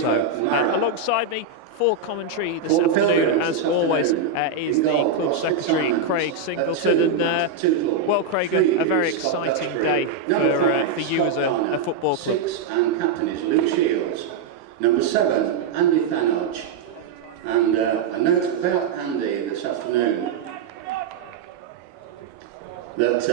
So, alongside me for commentary this afternoon, as always, is the club secretary, Craig Singleton. And, well, Craig, a very exciting day for you as a football club. And captain is Luke Shields. Number 7, Andy Thanodge. And a note about Andy this afternoon, that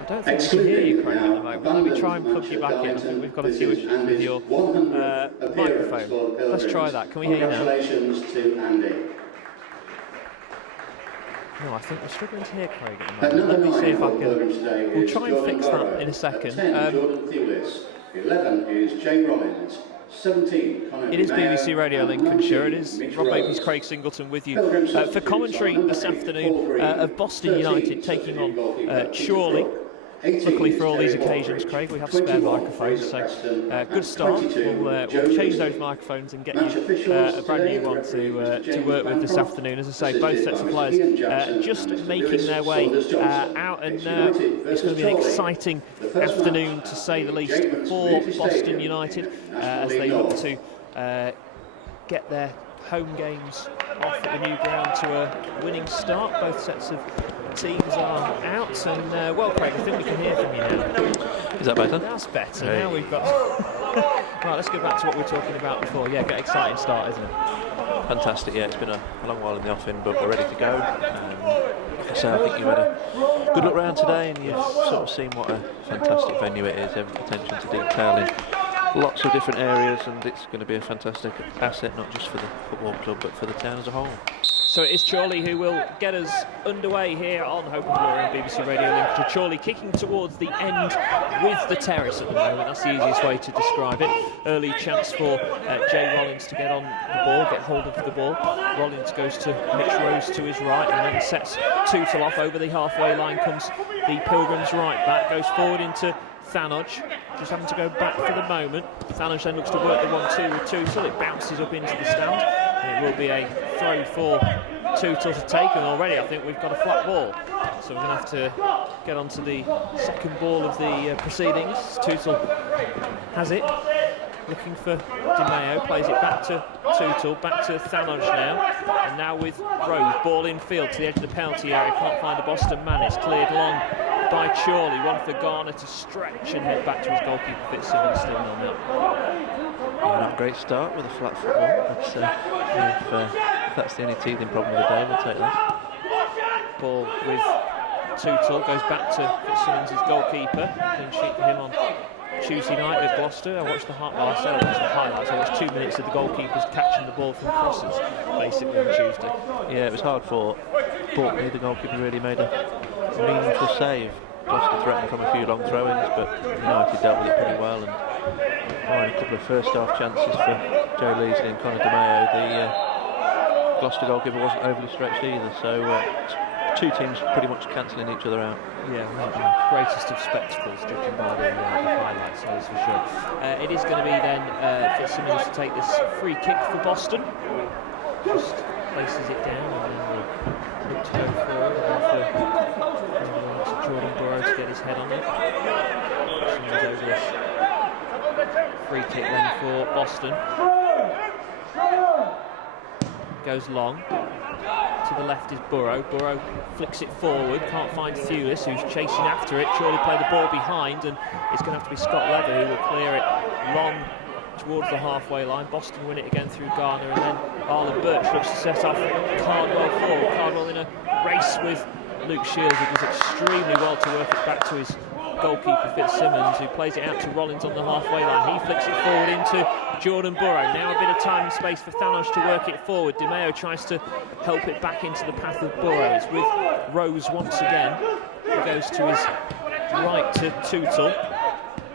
I don't think we can hear you, Craig, at the moment. Let me try and plug you back in. I think we've got a few issues with your microphone. Let's try that. Can we hear you now? Congratulations to Andy. No, I think we're struggling to hear Craig at the moment. Let me see if I can. We'll try and fix that in a second. 10, Jordan Thewlis. 11 is Jay Rollins. 17, it is BBC Radio Lincolnshire. It is Rob Baby's Craig Singleton with you for commentary this afternoon of Boston United taking on Chorley. Luckily for all these occasions, Craig, we have spare microphones, so good start. We'll change those microphones and get you a brand new one to work with this afternoon. As I say, both sets of players just making their way out, and it's going to be an exciting afternoon, to say the least, for Boston United as they look to get their home games off at the new ground to a winning start. Both sets of teams are out, and well, Craig, I think we can hear from you now. Is that better? That's better. Hey. Now we've got right, let's go back to what we were talking about before. Yeah, get exciting start, isn't it? Fantastic. Yeah, it's been a long while in the offing, but we're ready to go. Like I say, I think you've had a good look round today, and you've sort of seen what a fantastic venue it is. Every attention to detail in lots of different areas, and it's going to be a fantastic asset, not just for the football club, but for the town as a whole. So it is Chorley who will get us underway here on Hope and Glory on BBC Radio Lincolnshire. Chorley kicking towards the end with the terrace at the moment. That's the easiest way to describe it. Early chance for Jay Rollins to get on the ball, get hold of the ball. Rollins goes to Mitch Rose to his right, and then sets Tootle off. Over the halfway line comes the Pilgrims right back, goes forward into Thanodge, just having to go back for the moment. Thanodge then looks to work the 1-2 with Tootle. It bounces up into the stand, and it will be a throw for Tootle to take, and already I think we've got a flat ball, so we're going to have to get on to the second ball of the proceedings. Tootle has it, looking for DeMeo, plays it back to Tootle, back to Thanodge now, and now with Rose, ball in field to the edge of the penalty area, can't find the Boston man. It's cleared long by Chorley, one for Garner to stretch and head back to his goalkeeper Fitzsimmons, still on that. Yeah, not a great start with a flat football, but if that's the only teething problem of the day, we'll take that. Ball with Tootle, goes back to Fitzsimmons, his goalkeeper. Clean sheet for him on Tuesday night at Gloucester. I watched the highlights. I watched 2 minutes of the goalkeepers catching the ball from crosses, basically, on Tuesday. Yeah, it was hard fought. But the goalkeeper really made a meaningful save. Gloucester threatened from a few long throw-ins, but United dealt with it pretty well, and a couple of first-half chances for Joe Leasley and Conor DeMeo. The Gloucester goalkeeper wasn't overly stretched either, so two teams pretty much cancelling each other out. Yeah, not the greatest of spectacles, judging by the highlights, that is for sure. It is going to be then Fitzsimmons to take this free kick for Boston. Just places it down, and then we'll look to go forward for Jordan Burrow to get his head on it. Over this free kick then for Boston. Goes long. To the left is Burrow. Burrow flicks it forward, can't find Thewlis, who's chasing after it. Chorley play the ball behind, and it's going to have to be Scott Leather who will clear it long towards the halfway line. Boston win it again through Garner, and then Arlen Birch looks to set off Cardwell forward. Cardwell in a race with Luke Shields, who does extremely well to work it back to his goalkeeper Fitzsimmons, who plays it out to Rollins on the halfway line. He flicks it forward into Jordan Burrow. Now a bit of time and space for Thanodge to work it forward. DeMeo tries to help it back into the path of Burrow. It's with Rose once again. He goes to his right to Tootle,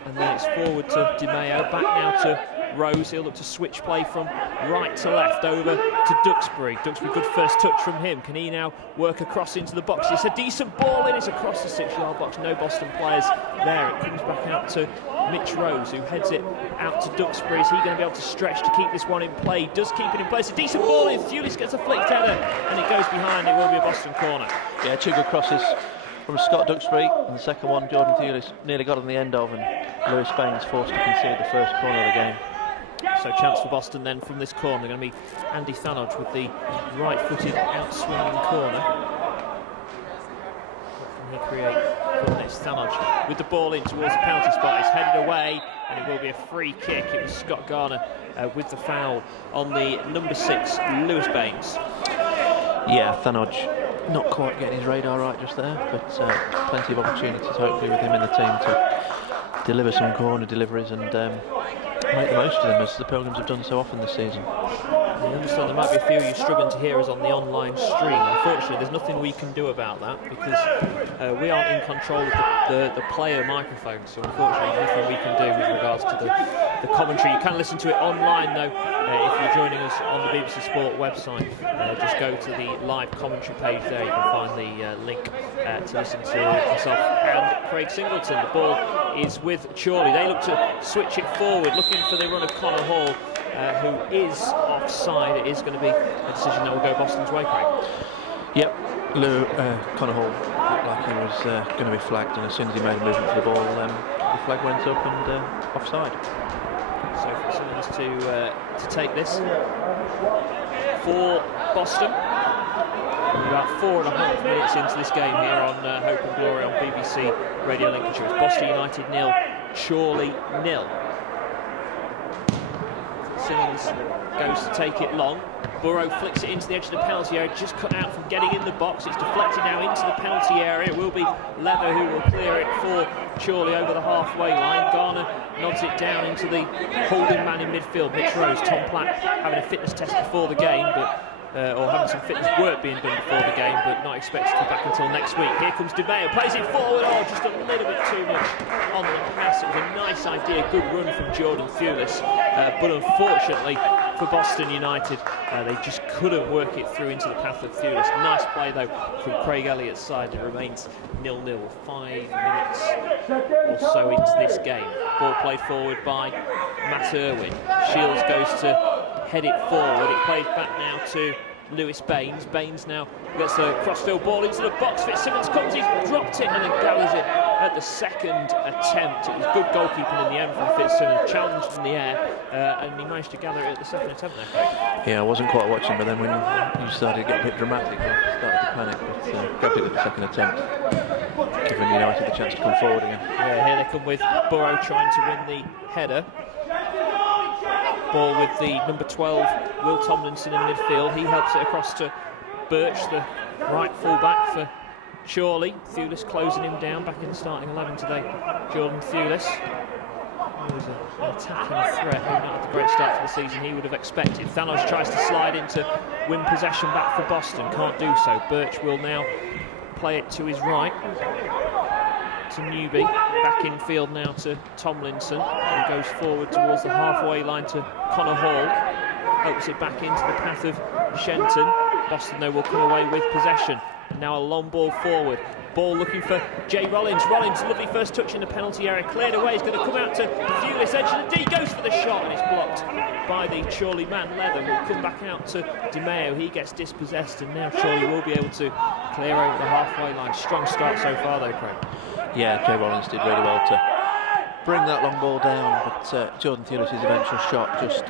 and then it's forward to DeMeo. Back now to Rose. He'll look to switch play from right to left over to Duxbury. Duxbury, good first touch from him. Can he now work across into the box? It's a decent ball in. It's across the 6-yard box. No Boston players there. It comes back out to Mitch Rose, who heads it out to Duxbury. Is he going to be able to stretch to keep this one in play? Does keep it in place. A decent ball in. Thewlis gets a flicked header, and it goes behind. It will be a Boston corner. Yeah, two good crosses from Scott Duxbury, and the second one Jordan Thewlis nearly got on the end of, and Lewis Baines forced to concede the first corner of the game. So chance for Boston then from this corner. They're going to be Andy Thanodge with the right-footed out-swinging corner. What can he create from this? Thanodge with the ball in towards the penalty spot. It's headed away, and it will be a free kick. It was Scott Garner with the foul on the number 6, Lewis Baines. Yeah, Thanodge not quite getting his radar right just there, but plenty of opportunities hopefully with him in the team to deliver some corner deliveries and make the most of them, as the Pilgrims have done so often this season. I understand there might be a few of you struggling to hear us on the online stream. Unfortunately, there's nothing we can do about that because we aren't in control of the player microphones. So unfortunately, there's nothing we can do with regards to the commentary. You can listen to it online though if you're joining us on the BBC Sport website. Just go to the live commentary page there. You can find the link to listen to myself and Craig Singleton. The ball is with Chorley. They look to switch it forward, looking for the run of Connor Hall, who is offside. It is going to be a decision that will go Boston's way, Craig. Yep, Connor Hall looked like he was going to be flagged, and as soon as he made a movement for the ball, the flag went up and offside. So for Simmons to take this for Boston. We're about 4.5 minutes into this game here on Hope and Glory on BBC Radio Lincolnshire. It's Boston United 0, Chorley 0. Simmons goes to take it long. Burrow flicks it into the edge of the penalty area, just cut out from getting in the box. It's deflected now into the penalty area. It will be Leather who will clear it for Chorley over the halfway line. Garner nods it down into the holding man in midfield, Mitch Rose. Tom Platt having a fitness test before the game, but or having some fitness work being done before the game, but not expected to be back until next week. Here comes DeMeo, plays it forward, just a little bit too much on the pass. It was a nice idea, good run from Jordan Thewlis, but unfortunately for Boston United, they just couldn't work it through into the path of Thewlis. Nice play though from Craig Elliott's side. It remains 0-0, 5 minutes or so into this game. Ball played forward by Matt Irwin. Shields goes to head it forward. It plays back now to Lewis Baines. Baines now gets the crossfield ball into the box. Fitzsimmons comes, he's dropped it and then gathers it at the second attempt. It was good goalkeeping in the end from Fitzsimmons, challenged in the air, and he managed to gather it at the second attempt there. Yeah, I wasn't quite watching, but then when you started to get a bit dramatic, I started to panic, but grabbed it at the second attempt, giving United the chance to come forward again. Yeah, here they come with Burrow trying to win the header. Ball with the number 12, Will Tomlinson in midfield. He helps it across to Birch, the right full-back for Chorley. Thewlis closing him down back in the starting 11 today. Jordan Thewlis. He was an attacking threat who not had the great start to the season he would have expected. Thanos tries to slide in to win possession back for Boston. Can't do so. Birch will now play it to his right. To Newby, back in field now to Tomlinson, he goes forward towards the halfway line to Connor Hall, helps it back into the path of Shenton. Boston though will come away with possession. Now a long ball forward, ball looking for Jay Rollins. Rollins, lovely first touch in the penalty area, cleared away, he's going to come out to Thewlis, edge of the D, goes for the shot and it's blocked by the Chorley man. Leather will come back out to DeMeo, he gets dispossessed and now Chorley will be able to clear over the halfway line. Strong start so far though, Craig. Yeah, Jay Rollins did really well to bring that long ball down, but Jordan Thewlis' eventual shot just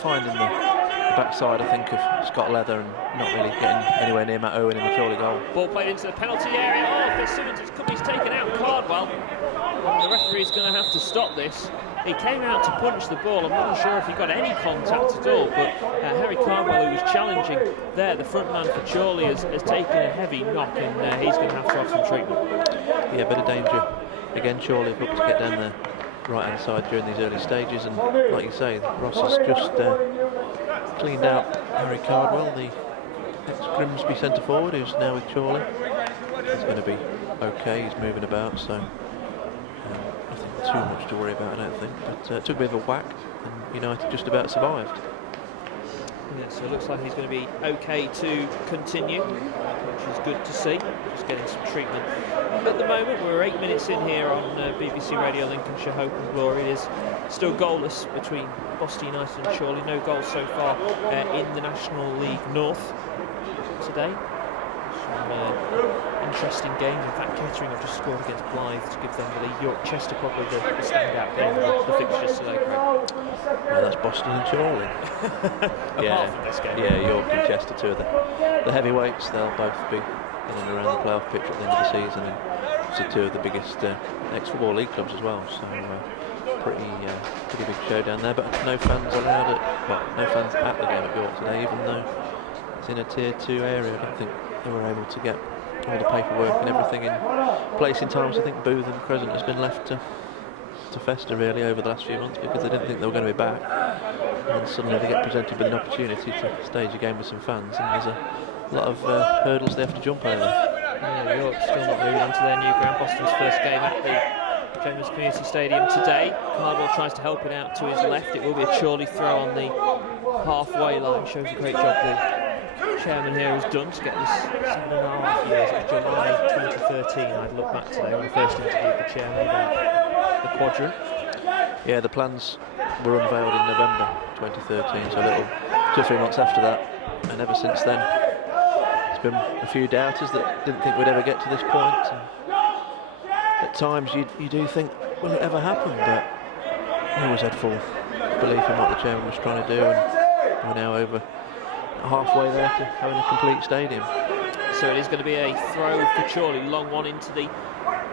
finding the backside, I think, of Scott Leather and not really getting anywhere near Matt Owen in the Chorley goal. Ball played into the penalty area. Fitzsimmons has come, he's taken out Cardwell. And the referee's going to have to stop this. He came out to punch the ball. I'm not sure if he got any contact at all, but Harry Cardwell, who was challenging there, the front man for Chorley, has taken a heavy knock and he's going to have some treatment. Yeah, a bit of danger. Again, Chorley have looked to get down the right-hand side during these early stages, and like you say, Ross has just cleaned out Harry Cardwell, the ex-Grimsby centre-forward, who's now with Chorley. He's going to be okay, he's moving about, so nothing too much to worry about, I don't think. But it took a bit of a whack, and United just about survived. Yeah, so it looks like he's going to be okay to continue, which is good to see. Just getting some treatment. At the moment, we're 8 minutes in here on BBC Radio Lincolnshire Hope and Glory. It is still goalless between Boston United and Chorley. No goals so far in the National League North today. Interesting games. In fact, Kettering have just scored against Blyth to give them the lead. York Chester probably the standout game of the fixtures today, Craig. Yeah, that's Boston and Chorley. Apart from this game. Yeah, York and Chester, two of the heavyweights. They'll both be in and around the playoff picture at the end of the season, and obviously two of the biggest ex-Football League clubs as well. So pretty big show down there. But no fans allowed no fans at the game at York today, even though it's in a Tier 2 area. I don't think they were able to get all the paperwork and everything in place in time. So I think Booth and Crescent has been left to fester really over the last few months, because they didn't think they were going to be back, and then suddenly they get presented with an opportunity to stage a game with some fans, and there's a lot of hurdles they have to jump over. Yeah, York still not moving on to their new ground. Boston's first game at the James Community Stadium today. Cardwell tries to help it out to his left. It will be a Chorley throw on the halfway line. Shows a great job the chairman here has done to get this 7.5 years. It was July 2013. I'd look back today when I first interviewed the chairman about the quadrant. Yeah, the plans were unveiled in November 2013, so a little 2 or 3 months after that, and ever since then there's been a few doubters that didn't think we'd ever get to this point. And at times you do think, will it ever happen? But I always had full belief in what the chairman was trying to do, and we're now over halfway there to having a complete stadium. So it is going to be a throw for Chorley, long one into the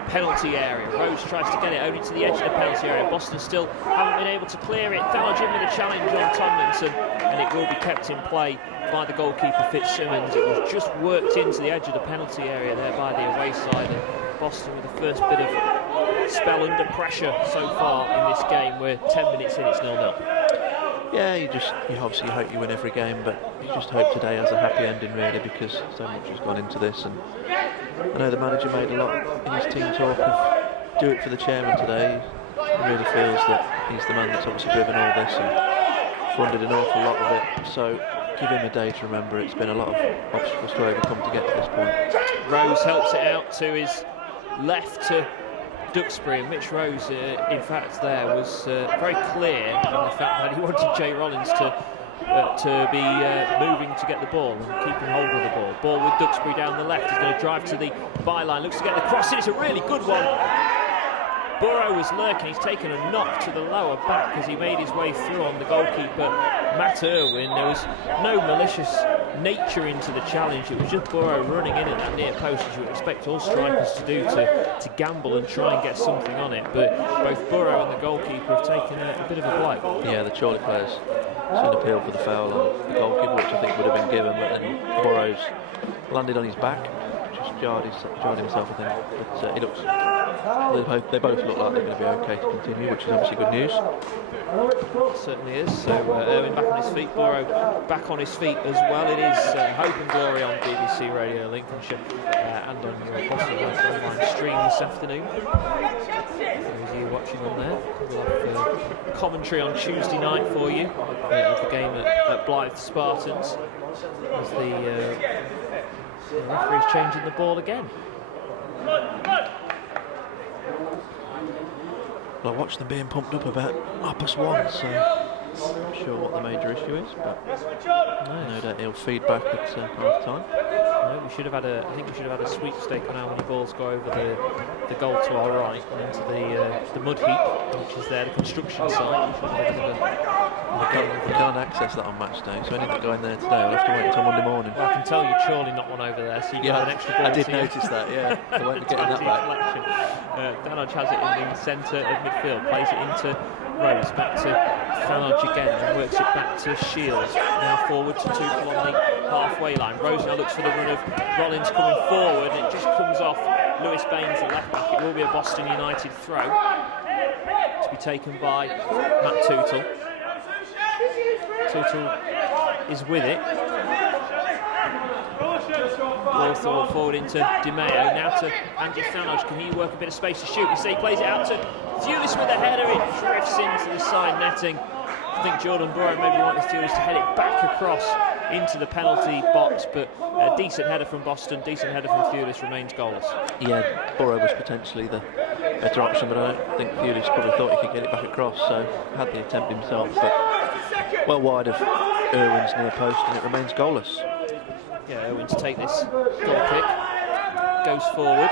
penalty area. Rose tries to get it only to the edge of the penalty area. Boston still haven't been able to clear it. Thalage in with a challenge on Tomlinson, and it will be kept in play by the goalkeeper Fitzsimmons. It was just worked into the edge of the penalty area there by the away side, and Boston with the first bit of spell under pressure so far in this game. We're 10 minutes in, it's 0-0. Yeah, you obviously hope you win every game, but you just hope today has a happy ending really, because so much has gone into this. And I know the manager made a lot in his team talk of do it for the chairman today. He really feels that he's the man that's obviously driven all this and funded an awful lot of it. So give him a day to remember. It's been a lot of obstacles to overcome to get to this point. Rose helps it out to his left to Duxbury, and Mitch Rose, in fact, there was very clear in the fact that he wanted Jay Rollins to be moving to get the ball and keeping hold of the ball. Ball with Duxbury down the left. He's going to drive to the byline, looks to get the cross in. It's a really good one. Burrow was lurking. He's taken a knock to the lower back as he made his way through on the goalkeeper, Matt Irwin. There was no malicious nature into the challenge. It was just Burrow running in at that near post, as you would expect all strikers to do, to gamble and try and get something on it. But both Burrow and the goalkeeper have taken a bit of a blight. Yeah, the Chorley players seen appeal for the foul on the goalkeeper, which I think would have been given, but then Burrow's landed on his back, just jarred himself, I think. But he looks. They both look like they're going to be okay to continue, which is obviously good news. It certainly is. So Irwin back on his feet, Burrow back on his feet as well. It is Hope and Glory on BBC Radio Lincolnshire and on your Boston Life online stream this afternoon. Those of you watching on there, we'll have commentary on Tuesday night for you of the game at Blyth Spartans, as the referee's changing the ball again. Well, I watched them being pumped up about 1:30, so I'm not sure what the major issue is, but no doubt he'll feed back at half time. No, I think we should have had a sweepstake on how many balls go over the goal to our right and into the mud heap, which is there, the construction site. We can't access that on match day, so anything that go in there today, we'll have to wait until Monday morning. Well, I can tell you Chorley not one over there, so you get an extra ball. I did notice that, yeah. I won't be getting that back. Thalage has it in the centre of midfield, plays it into Rose, back to Thalage again, and works it back to Shields. Now forward to Tuchel on the halfway line. Rose now looks for the run of Rollins coming forward, and it just comes off Lewis Baines, the left back. It will be a Boston United throw to be taken by Matt Tuchel. Tuchel is with it. Ball forward into Di Maio, now to Andy Thalage. Can he work a bit of space to shoot? You see, he plays it out to Thewlis with a header. It drifts into the side netting. I think Jordan Burrow maybe wanted Thewlis to head it back across into the penalty box, but a decent header from Boston, decent header from Thewlis, remains goalless. Yeah, Burrow was potentially the better option, but I don't think Thewlis probably thought he could get it back across, so had the attempt himself, but well wide of Irwin's near post, and it remains goalless. Yeah, Owen to take this goal kick. Goes forward.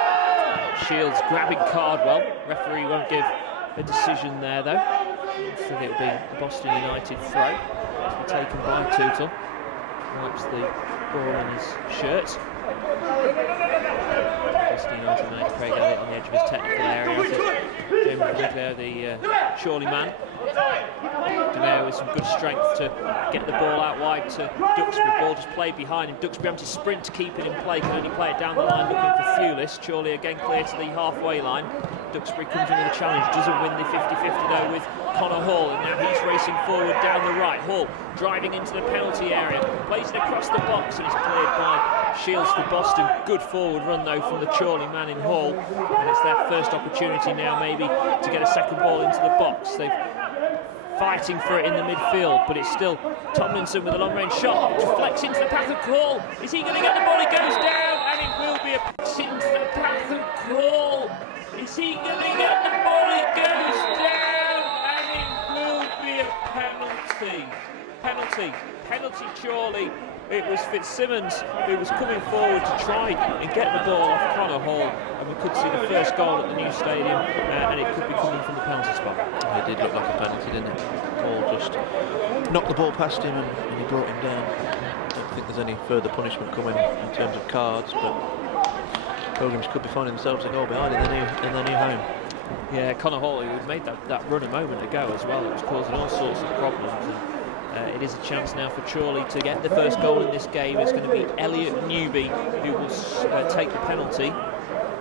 Shields grabbing Cardwell. Referee won't give a decision there though. So it'll be a Boston United throw. To be taken by Tootle. Wipes the ball on his shirt. Boston United manager Craig Elliott on the edge of his technical area. James Riglio, the Chorley man. DeMeo with some good strength to get the ball out wide to Duxbury. Ball just played behind him. Duxbury having to sprint to keep it in play. Can only play it down the line looking for Thewlis. Chorley again clear to the halfway line. Duxbury comes in with a challenge. Doesn't win the 50-50 though with Connor Hall. And now he's racing forward down the right. Hall driving into the penalty area. Plays it across the box and it's cleared by Shields for Boston. Good forward run though from the Chorley man in Hall. And it's their first opportunity now maybe to get a second ball into the box. They've fighting for it in the midfield, but it's still Tomlinson with a long-range shot, deflects into the path of Hall. Is he going to get the ball? He goes down, and it will be a pass into the path of Hall. Is he going to get the ball? He goes down, and it will be a penalty Chorley. It was Fitzsimmons who was coming forward to try and get the ball off Connor Hall, and we could see the first goal at the new stadium, and it could be coming from the penalty spot. It did look like a penalty, didn't it? Hall just knocked the ball past him and he brought him down. I don't think there's any further punishment coming in terms of cards, but Pilgrims could be finding themselves a goal behind in their new home. Yeah, Connor Hall, who had made that run a moment ago as well, it was causing all sorts of problems. It is a chance now for Chorley to get the first goal in this game. It's going to be Elliot Newby who will take the penalty.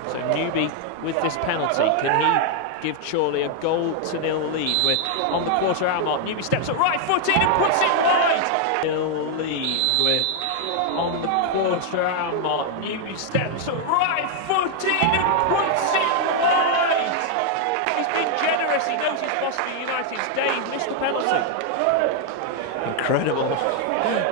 So Newby with this penalty, can he give Chorley a 0-0 lead? We're on the quarter-hour mark. Newby steps up right-footed and puts it wide. 0 lead. We're on the quarter-hour mark. Newby steps up right-footed and puts it wide. He's been generous. He knows it's Boston United's day. He's missed the penalty. Incredible.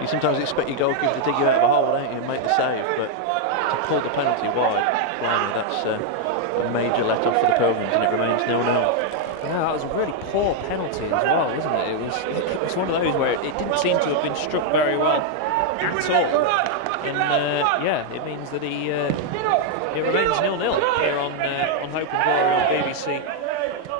You sometimes expect your goalkeeper to dig you out of a hole, don't you, and make the save, but to pull the penalty wide, blimey, that's a major let-off for the Pilgrims, and it remains 0-0. Yeah, that was a really poor penalty as well, wasn't it? It was one of those where it didn't seem to have been struck very well at all. And yeah, it means that it remains 0-0 here on Hope and Glory on BBC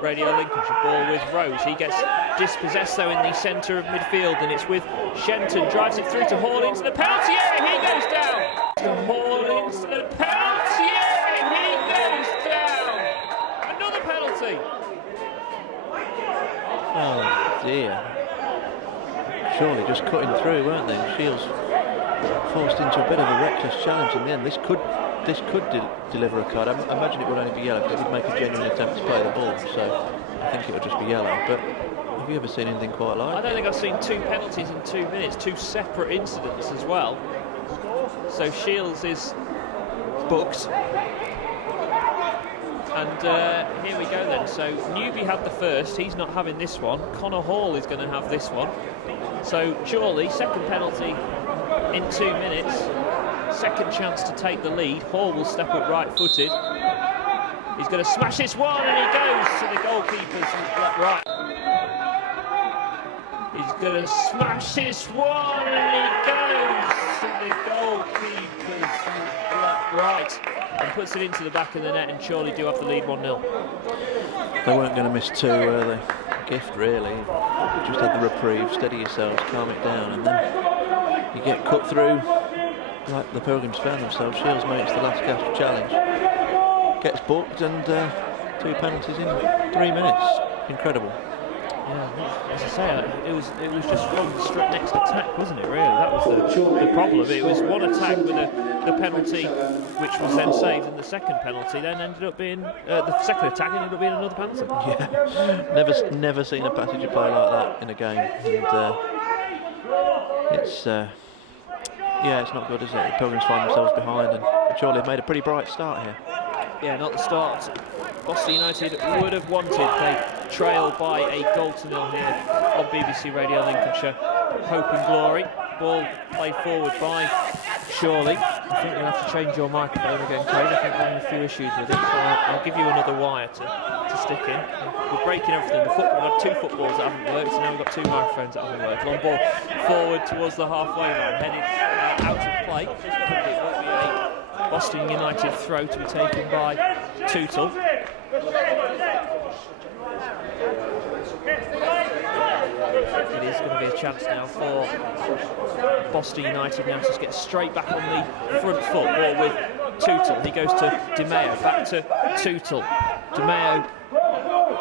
Radio Lincolnshire. Ball with Rose. He gets dispossessed though in the centre of midfield, and it's with Shenton. Drives it through to Hall into the penalty area. He goes down. To Hall into the penalty area. He goes down. Another penalty. Oh dear. Surely just cutting through, weren't they? Shields forced into a bit of a reckless challenge in the end. This could deliver a card. I imagine it would only be yellow because he did make a genuine attempt to play the ball, so I think it would just be yellow. But have you ever seen anything quite like it? I don't think I've seen 2 penalties in 2 minutes, 2 separate incidents as well. So Shields is booked. And here we go then. So Newby had the first, he's not having this one. Connor Hall is going to have this one. So Chorley, second penalty in 2 minutes. Second chance to take the lead. Hall will step up right-footed. He's going to smash this one, and he goes to the goalkeeper's left right. He's going to smash this one, and he goes to the goalkeeper's left right and puts it into the back of the net, and Chorley do have the lead 1-0. They weren't going to miss 2, were they? Gift, really. Just had the reprieve, steady yourselves, calm it down, and then you get cut through. Like the Pilgrims found themselves. Shields makes the last gasp challenge, gets booked, and 2 penalties in 3 minutes. Incredible. Yeah, as I say, it was just one straight next attack, wasn't it? Really, that was the problem. It was one attack with the penalty, which was then saved, and the second penalty then ended up being the second attack ended up being another penalty. Yeah, never seen a passage of play like that in a game, and it's. Yeah, it's not good, is it? The Pilgrims find themselves behind, and Chorley have made a pretty bright start here. Yeah, not the start Boston United would have wanted. They trail by a 0-0 here on BBC Radio Lincolnshire. Hope and Glory. Ball played forward by Chorley. I think you'll have to change your microphone again, Craig. I think we're having a few issues with it, so I'll give you another wire to to stick in. We're breaking everything. We've had 2 footballs that haven't worked, and now we've got 2 microphones that haven't worked. Long ball forward towards the halfway line, headed out of play. It will be a Boston United throw to be taken by Tootle. It is going to be a chance now for Boston United now to get straight back on the front foot. Ball with Tootle. He goes to DeMeo. Back to Tootle. DeMeo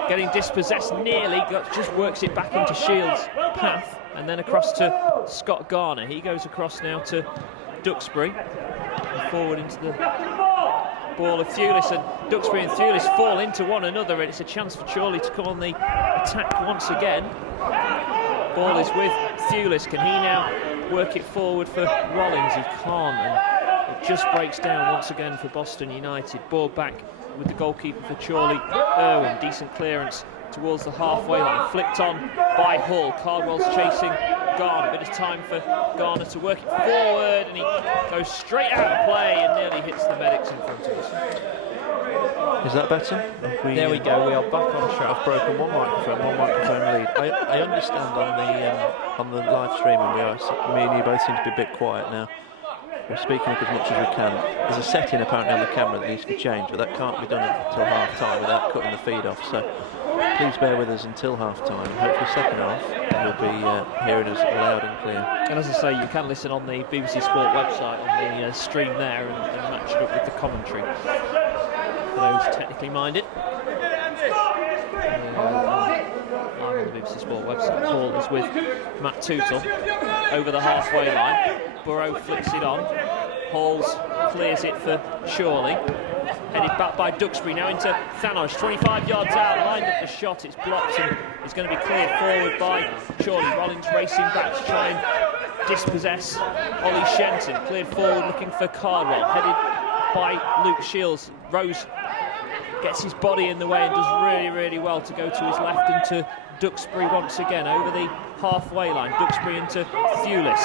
getting dispossessed nearly. Just works it back into Shields' path. And then across to Scott Garner. He goes across now to Duxbury. And forward into the ball of Thewlis, and Duxbury and Thewlis fall into one another, and it's a chance for Chorley to come on the attack once again. Ball is with Thewlis. Can he now work it forward for Rollins? He can't, and it just breaks down once again for Boston United. Ball back with the goalkeeper for Chorley, Irwin. Decent clearance towards the halfway line, flicked on by Hull. Cardwell's chasing Garner. Bit of time for Garner to work it forward, and he goes straight out of play and nearly hits the medics in front of us. Is that better? There we go. We are back on track. I've broken one microphone lead. I understand on the live streaming me and you both seem to be a bit quiet now. We're speaking up as much as we can. There's a setting apparently on the camera that needs to be changed, but that can't be done until half time without cutting the feed off. So please bear with us until half time. Hopefully second half you'll be hearing us loud and clear. And as I say, you can listen on the BBC Sport website on the stream there and match it up with the commentary for those technically minded. I'm on the BBC Sport website. Paul is with Matt Tootle over the halfway line. Burrow flicks it on. Halls clears it for Chorley. Headed back by Duxbury, now into Thanos, 25 yards out, lined up the shot, it's blocked, and it's going to be cleared forward by Chorley. Rollins racing back to try and dispossess Ollie Shenton. Cleared forward looking for Cardwell, headed by Luke Shields. Rose gets his body in the way and does really, really well to go to his left into Duxbury once again over the halfway line. Duxbury into Thewlis.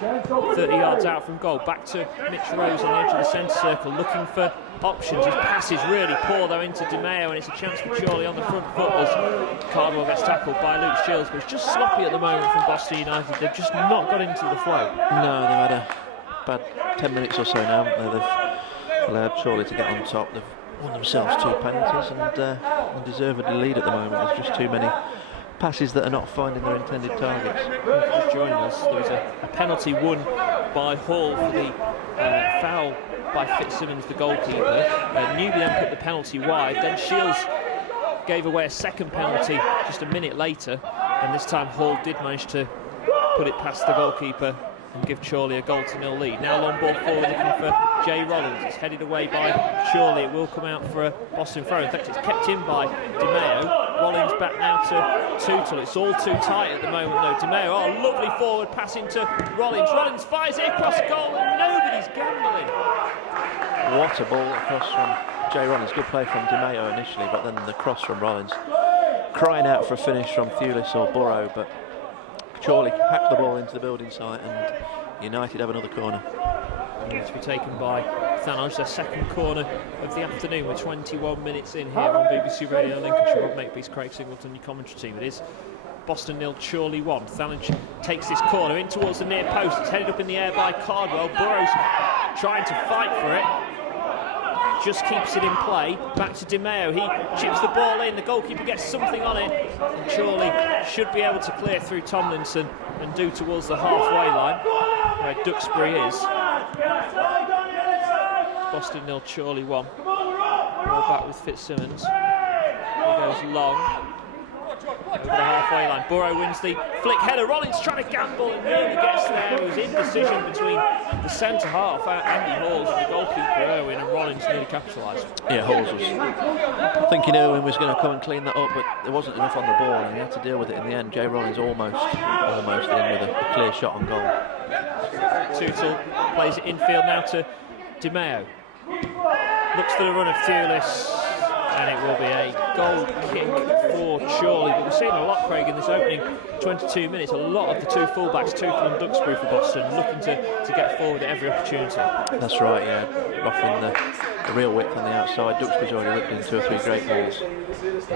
30 yards out from goal, back to Mitch Rose on the edge of the centre circle, looking for options. His pass is really poor though into DeMeo, and it's a chance for Chorley on the front foot as Cardwell gets tackled by Luke Shields, but it's just sloppy at the moment from Boston United. They've just not got into the flow. No, they've had a bad 10 minutes or so now. They've allowed Chorley to get on top. They've won themselves 2 penalties and undeservedly lead at the moment. There's just too many passes that are not finding their intended targets. Joining us, there was a penalty won by Hall for the foul by Fitzsimmons, the goalkeeper. Nubian put the penalty wide, then Shields gave away a second penalty just a minute later, and this time Hall did manage to put it past the goalkeeper and give Chorley a goal-to-0 lead. Now long ball forward looking for Jay Rollins. It's headed away by Chorley. It will come out for a Boston throw. In fact, it's kept in by DeMeo. Rollins back now to Tootle. It's all too tight at the moment though. DeMeo, oh, lovely forward pass into Rollins. Rollins fires it across goal and nobody's gambling. What a ball across from Jay Rollins. Good play from DeMeo initially, but then the cross from Rollins. Crying out for a finish from Thewlis or Burrow, but Chorley hacked the ball into the building site and United have another corner. To be taken by Thanos, their second corner of the afternoon. We're 21 minutes in here on BBC Radio Lincolnshire. Rob Makepeace, Craig Singleton, your commentary team. It is Boston 0, Chorley 1. Thanos takes this corner in towards the near post. It's headed up in the air by Cardwell. Burrow's trying to fight for it. Just keeps it in play. Back to DeMeo. He chips the ball in. The goalkeeper gets something on it. And Chorley should be able to clear through Tomlinson and do towards the halfway line, where Duxbury is. Boston 0, Chorley 1. Ball back with Fitzsimmons. He goes long. Over the halfway line. Burrow wins the flick header. Rollins trying to gamble and nearly gets there. It was indecision between the centre half, Andy Halls, and the goalkeeper Irwin, and Rollins nearly capitalised. Yeah, Halls was thinking Irwin was going to come and clean that up, but there wasn't enough on the ball and he had to deal with it in the end. Jay Rollins almost in with a clear shot on goal. Tootle plays it infield now to DeMeo. Looks for the run of Thewlis. And it will be a goal kick for Chorley. But we've seen a lot, Craig, in this opening 22 minutes. A lot of the 2 fullbacks, Tootle and Duxbury for Boston, looking to get forward at every opportunity. That's right, yeah. Offering a real width on the outside. Duxbury's already whipped in 2 or 3 great balls.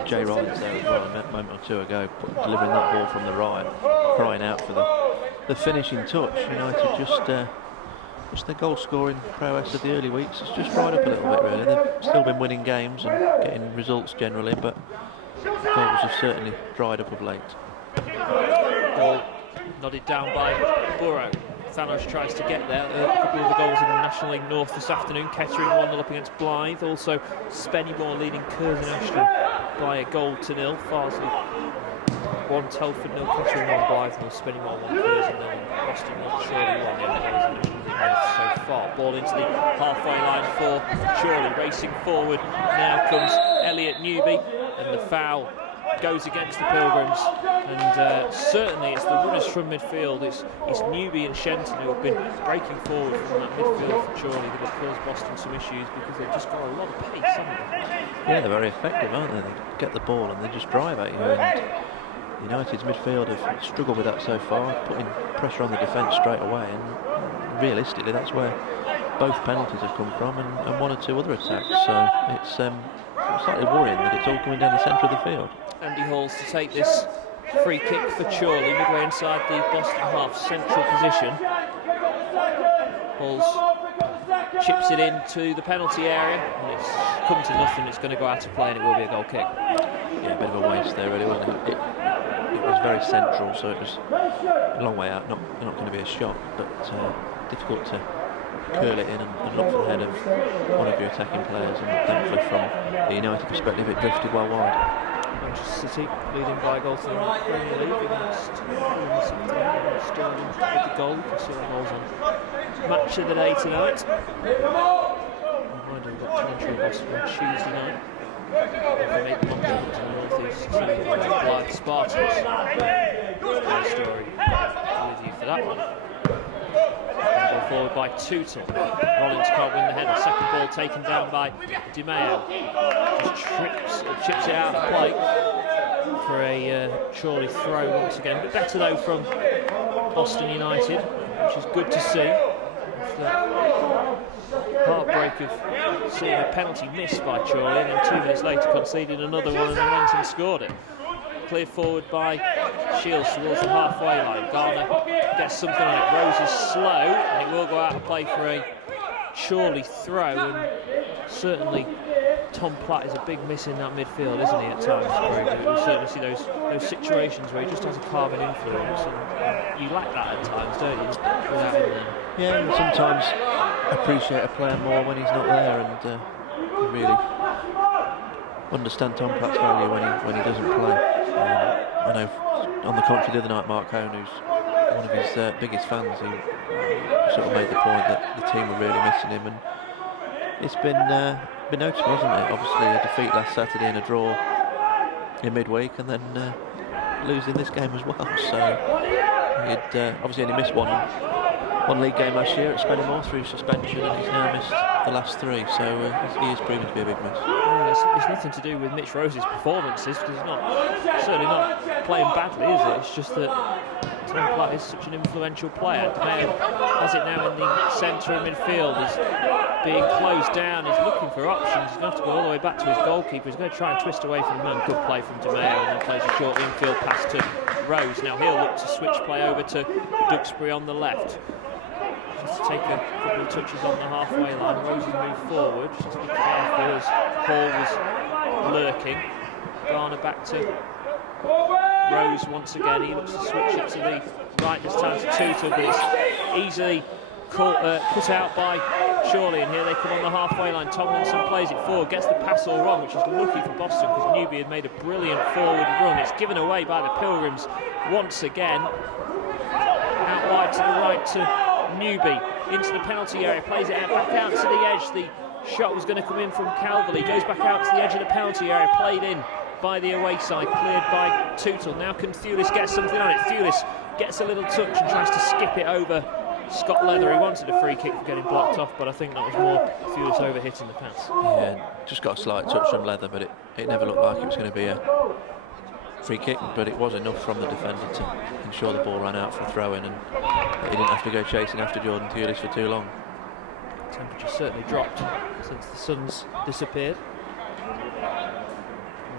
Jay Rollins there as well a moment or two ago, delivering that ball from the right, crying out for the finishing touch. United just the goal scoring prowess of the early weeks has just dried up a little bit really. They've still been winning games and getting results generally, but goals have certainly dried up of late. Ball nodded down by Burrow. Thanos tries to get there. A couple of the goals in the National League North this afternoon. Kettering 1-0 up against Blythe. Also Spennymoor leading Curzon Ashton by 1-0. Farsley 1, Telford 0, Kettering 1, Blythe 0, Spennymoor 1, Curzon 0, Boston 0, Chorley 1 in the goals in the North so far. Ball into the halfway line for Chorley, racing forward. Now comes Elliot Newby, and the foul goes against the Pilgrims, and certainly it's the runners from midfield. It's Newby and Shenton who have been breaking forward from that midfield for Chorley that have caused Boston some issues because they've just got a lot of pace, haven't they? Yeah, they're very effective, aren't they? They get the ball and they just drive at you, and United's midfield have struggled with that so far, putting pressure on the defence straight away, and realistically that's where both penalties have come from, and 1 or 2 other attacks, so it's slightly worrying that it's all coming down the centre of the field. Andy Halls to take this free kick for Chorley, midway inside the Boston half, central position. Halls chips it into the penalty area, and it's come to nothing. It's going to go out of play, and it will be a goal kick. Yeah, a bit of a waste there, really, wasn't it? It was very central, so it was a long way out. Not going to be a shot, but difficult to curl it in and look for the head of one of your attacking players, and thankfully from the United perspective it drifted well wide. Manchester City leading by a goal to the Premier League against Sterling with the goal. You can see the goals on Match of the Day tonight. Reminder, we've got Coventry and Boston on Tuesday night. From 8 Monday to the North East to Blythe Spartans. Great story with you for that one. Ball forward by Tootle. Rollins can't win the header. Second ball taken down by Di Maio. Just chips it out of play for a Chorley throw once again. But better though from Boston United, which is good to see. After heartbreak of seeing a penalty missed by Chorley, and then 2 minutes later conceded another one and then went and scored it. Cleared forward by Shields towards the halfway line. Garner gets something on it. Rose is slow, and it will go out of play for a Chorley throw. And certainly Tom Platt is a big miss in that midfield, isn't he, at times? We certainly see those situations where he just has a calming influence, and you lack that at times, don't you? Without him there. Yeah, and sometimes appreciate a player more when he's not there, and really understand Tom Platt's value when he doesn't play. I know on the contrary the other night, Mark Hone, who's one of his biggest fans, he sort of made the point that the team were really missing him, and it's been noticeable, hasn't it? Obviously a defeat last Saturday and a draw in midweek, and then losing this game as well. So he'd obviously only missed one league game last year at Spennymoor through suspension, and he's now missed the last 3, so he is proving to be a big miss. It's nothing to do with Mitch Rose's performances, because he's certainly not playing badly, is it? It's just that Tom Platt is such an influential player. Di Maio has it now in the centre of midfield. He's being closed down. He's looking for options. He's going to have to go all the way back to his goalkeeper. He's going to try and twist away from the man. Good play from Di Maio, and then plays a short infield pass to Rose. Now he'll look to switch play over to Duxbury on the left. Just to take a couple of touches on the halfway line. Rose has moved forward. Just to be careful as Hall was lurking. Garner back to Rose once again. He looks to switch it to the right this time to Tootle, but it's easily cut out by Chorley, and here they come on the halfway line. Tomlinson plays it forward, gets the pass all wrong, which is lucky for Boston because Newby had made a brilliant forward run. It's given away by the Pilgrims once again. Out wide to the right to Newby, into the penalty area, plays it out, back out to the edge. The shot was going to come in from Calverley, goes back out to the edge of the penalty area, played in by the away side, cleared by Tootle. Now can Thewlis get something on it? Thewlis gets a little touch and tries to skip it over Scott Leather. He wanted a free kick for getting blocked off, but I think that was more Thewlis overhitting the pass. Yeah, just got a slight touch from Leather, but it never looked like it was going to be a free kick, but it was enough from the defender to ensure the ball ran out for a throw-in, and he didn't have to go chasing after Jordan Thewlis for too long. Temperature certainly dropped since the sun's disappeared.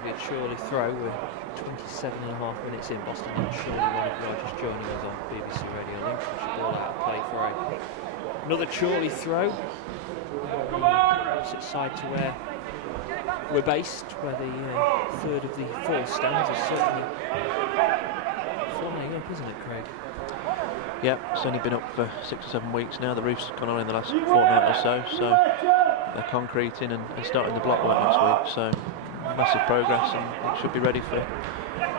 Maybe a Chorley throw. We're 27.5 minutes in. Boston and Chorley, one of you are just joining us on BBC Radio Link. Ball out of play for another Chorley throw. Opposite side to where we're based, where the third of the four stands is certainly flying up, isn't it, Craig? Yeah, it's only been up for 6 or 7 weeks now. The roof's gone on in the last fortnight or so, so they're concreting and starting the block work next week, so massive progress, and it should be ready for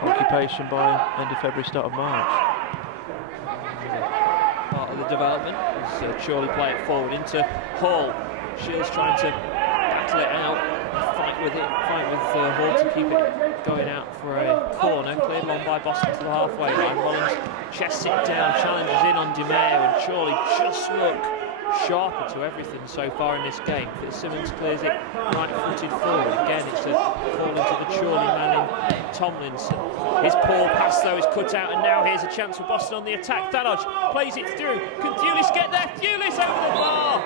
occupation by end of February, start of March. Part of the development is Chorley play it forward into Hall. Shields trying to battle it out, fight with Hall to keep it going out for a corner. Cleared long by Boston to the halfway line. Rollins chests it down, challenges in on Demare, and Chorley just look sharper to everything so far in this game. Fitzsimmons clears it right-footed forward. Again, it's a fall into the Chorley man in Tomlinson. His poor pass though is cut out, and now here's a chance for Boston on the attack. Thanodge plays it through. Can Thewlis get there? Thewlis over the bar!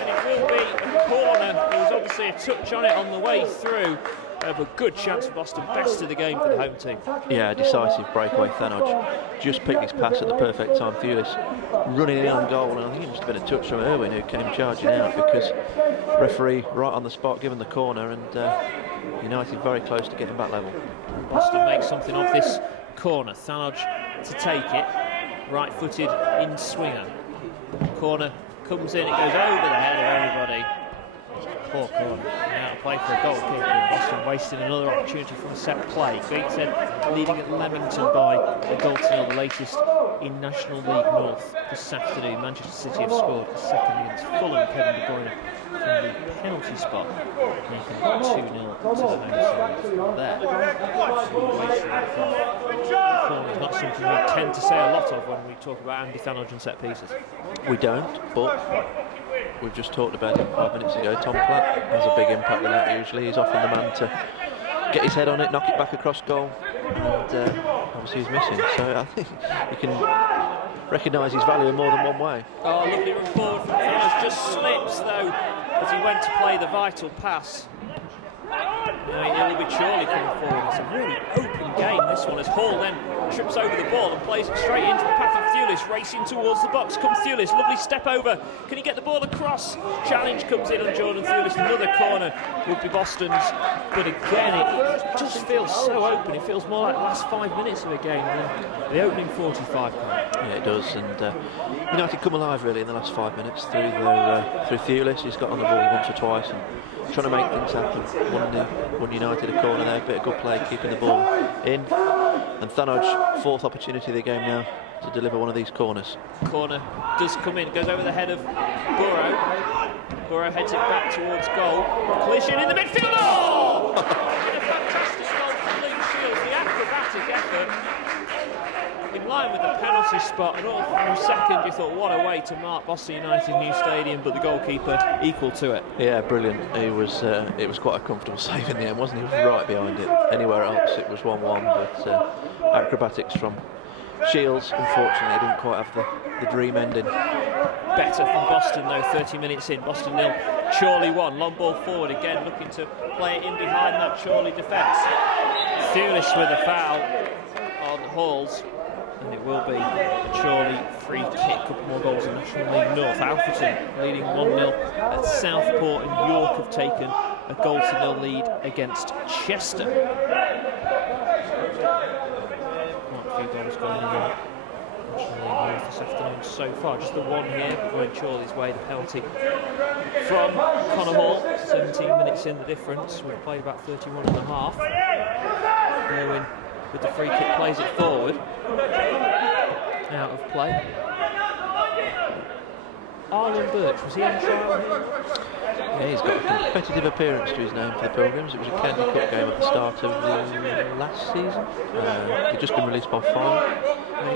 And it will be a corner. There was obviously a touch on it on the way through. But a good chance for Boston, best of the game for the home team. Yeah, decisive breakaway. Thanodge just picked his pass at the perfect time. Thewlis running in on goal, and I think it must have been a touch from Irwin who came charging out, because referee right on the spot given the corner, and United very close to getting back level. Boston makes something of this corner. Thanodge to take it, right-footed in swinger. Corner comes in, it goes over the head of everybody. Poor corner. Now to play for a goal kick, and Boston wasting another opportunity from a set play. Gateshead leading at Leamington by a goal to nil, the latest in National League North this afternoon. Manchester City have scored a second against Fulham. Kevin De Bruyne from the penalty spot, making 2-0 to the home side there. Corner's not something we tend to say a lot of when we talk about Andy Thanodge and set pieces. We don't, but we've just talked about him 5 minutes ago. Tom Platt has a big impact with that usually. He's often the man to get his head on it, knock it back across goal, and obviously he's missing. So I think you can recognise his value in more than one way. Oh, lovely run forward from Thanodge, just slips though as he went to play the vital pass. Now it will be Chorley coming forward. It's a really open game, this one, as Hall then trips over the ball and plays it straight into the path of Thewlis, racing towards the box. Comes Thewlis, lovely step over. Can he get the ball across? Challenge comes in on Jordan Thewlis. Another corner would be Boston's, but again it just feels so open. It feels more like the last 5 minutes of a game than the opening 45. Yeah, it does, and United come alive really in the last 5 minutes through Thewlis. He's got on the ball once or twice and trying to make things happen. One United a corner there, a bit of good play, keeping the ball in. And Thanodge, 4th opportunity of the game now to deliver one of these corners. Corner does come in, goes over the head of Burrow. Burrow heads it back towards goal. Collision in the midfield. Oh! A fantastic goal from Luke Shields. The acrobatic effort in line with the penalty spot, and all for a second you thought, what a way to mark Boston United new stadium, but the goalkeeper equal to it. Yeah, brilliant. It was quite a comfortable save in the end, wasn't he? He was right behind it. Anywhere else it was 1-1, but acrobatics from Shields, unfortunately didn't quite have the dream ending. Better from Boston though, 30 minutes in. Boston 0, Chorley 1. Long ball forward again, looking to play it in behind that Chorley defence. Thewlis with a foul on Halls. And it will be a Chorley free kick. A couple more goals in National League North. Alfreton leading 1-0 at Southport, and York have taken a goal to nil lead against Chester. Quite a few goals going in National League North this afternoon so far. Just the one here going Chorley's way, the penalty from Connor Hall. 17 minutes in the difference. We've played about 31 and a half. Irwin with the free kick plays it forward. Out of play. Arlen Birch, was he on trial here? Yeah, he's got a competitive appearance to his name for the Pilgrims. It was a County Cup game at the start of the last season. He'd just been released by fine.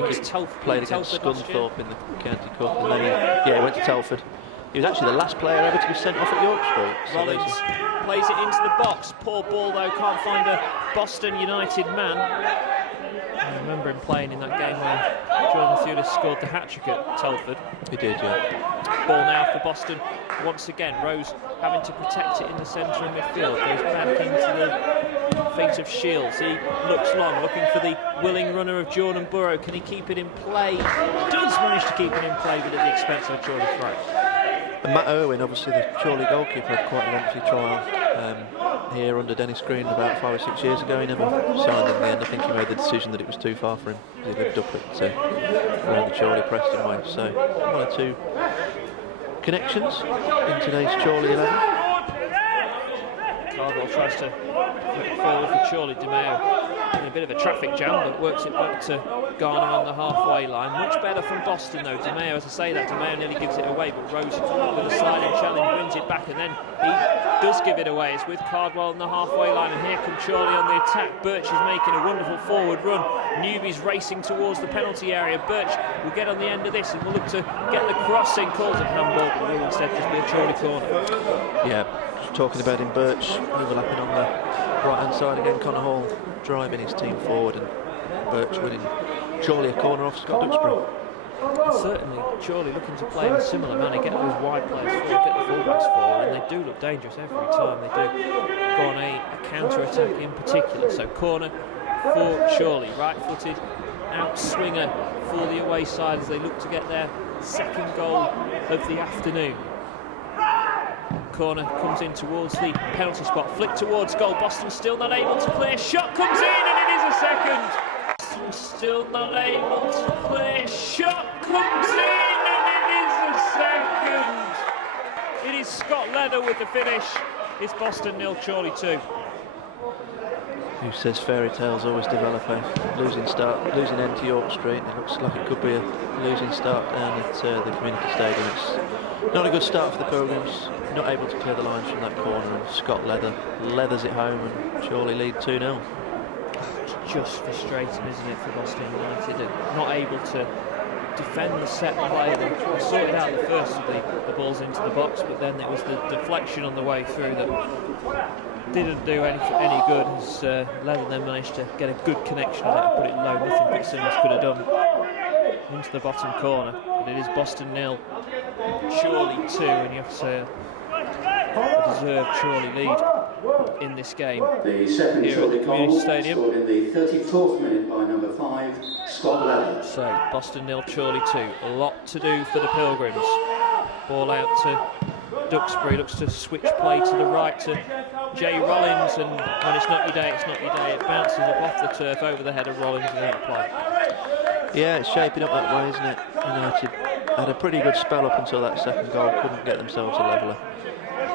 He played against Scunthorpe in the County Cup, and then he went to Telford. He was actually the last player ever to be sent off at York Street. So Rollins plays it into the box. Poor ball though, can't find a Boston United man. I remember him playing in that game where Jordan Thewlis scored the hat-trick at Telford. He did, yeah. Ball now for Boston once again. Rose having to protect it in the centre of midfield. Goes back into the feet of Shields. He looks long, looking for the willing runner of Jordan Burrow. Can he keep it in play? Does manage to keep it in play, but at the expense of a Chorley throw. And Matt Irwin, obviously the Chorley goalkeeper, had quite a lengthy trial here under Dennis Green about 5 or 6 years ago. He never signed in the end. I think he made the decision that it was too far for him. He lived up at around the Chorley Preston way. So 1 or 2 connections in today's Chorley 11. Cardwell tries to flip forward for Chorley. DeMeo in a bit of a traffic jam, but works it back to Garner on the halfway line. Much better from Boston though. DeMeo, as I say that, DeMeo nearly gives it away, but Rose with a sliding challenge wins it back, and then he does give it away. It's with Cardwell on the halfway line, and here comes Chorley on the attack. Birch is making a wonderful forward run. Newby's racing towards the penalty area. Birch will get on the end of this and will look to get the crossing. Calls it handball, but will instead just be a Chorley corner. Yeah, talking about him, Birch overlapping on the right hand side again. Connor Hall driving his team forward, and Birch winning Chorley a corner off Scott Duxbury. Certainly, Chorley looking to play in a similar manner, get those wide players forward, get the fullbacks forward, and they do look dangerous every time. They do go on a counter-attack in particular. So corner for Chorley, right-footed out-swinger for the away side as they look to get their second goal of the afternoon. Corner comes in towards the penalty spot, flick towards goal. Boston still not able to clear. Shot comes in, and it is a second. Boston still not able to clear. Shot comes in, and it is a second. It is Scott Leather with the finish. It's Boston 0, Chorley 2. Who says fairy tales always develop? A losing end to York Street. It looks like it could be a losing start down at the Community Stadium. It's not a good start for the Pilgrims. Not able to clear the lines from that corner, and Scott Leather leathers it home, and Chorley lead 2-0. It's just frustrating, isn't it, for Boston United? Not able to defend the set play. They sorted out the first of the balls into the box, but then it was the deflection on the way through that didn't do any good, as Leather then managed to get a good connection on it and put it low. Nothing Fitzsimmons could have done into the bottom corner. But it is Boston 0, Chorley 2, and you have to say a deserved Chorley lead in this game. The second here at the Community Stadium. Scored in the 34th minute by number 5, Scott Leather. So Boston 0, Chorley 2. A lot to do for the Pilgrims. Ball out to Duxbury, looks to switch play to the right to Jay Rollins, and when it's not your day, it's not your day. It bounces up off the turf over the head of Rollins and out of play. Yeah, it's shaping up that way, isn't it? United had a pretty good spell up until that second goal, couldn't get themselves a leveller,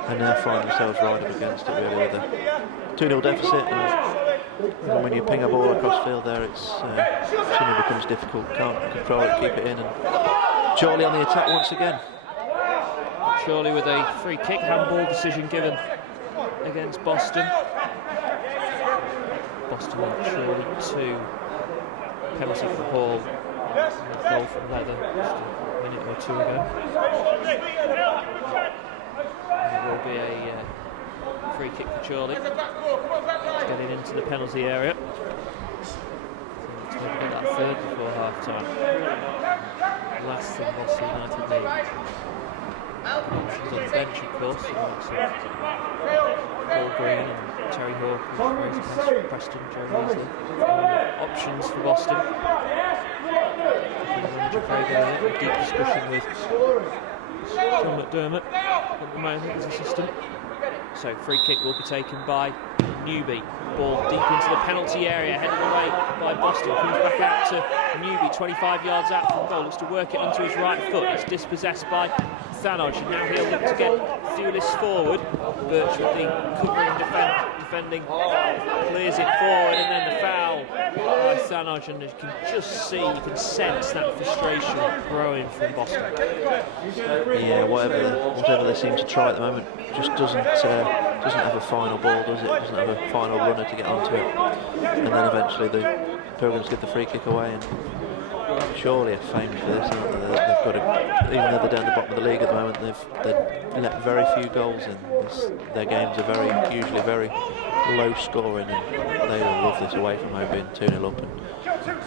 and now find themselves right up against it really with a 2-0 deficit. And when you ping a ball across field there, it suddenly becomes difficult. Can't control it, keep it in, and Chorley on the attack once again. Chorley with a free kick, handball decision given against Boston. Boston and Chorley 2. Penalty for Hall. Goal from Leather just a minute or two ago. There will be a free kick for Chorley. It's getting into the penalty area. So let's get that third before half time. Last thing Boston United need. She's on the bench, of course. Paul Green and Terry Hawkins, Preston, Joe Weasley. Options for Boston. A deep discussion with Tom McDermott at the moment as assistant. So free kick will be taken by Newby. Ball deep into the penalty area, headed away by Boston. Comes back out to Newby, 25 yards out from goal. Looks to work it onto his right foot. It's dispossessed by Thanodge, and now he'll look to get Thewlis forward. Birch with the covering defending, clears it forward, and then the foul by Thanodge, and you can just see, you can sense that frustration growing from Boston. Yeah, whatever they seem to try at the moment, just doesn't have a final ball, does it? Doesn't have a final runner to get onto it, and then eventually the Pilgrims get the free kick away, and Chorley are famed for this, aren't they? They've got even though they're down the bottom of the league at the moment, they've let very few goals in. Their games are usually very low scoring, and they will love this away from home, being 2-0 up, and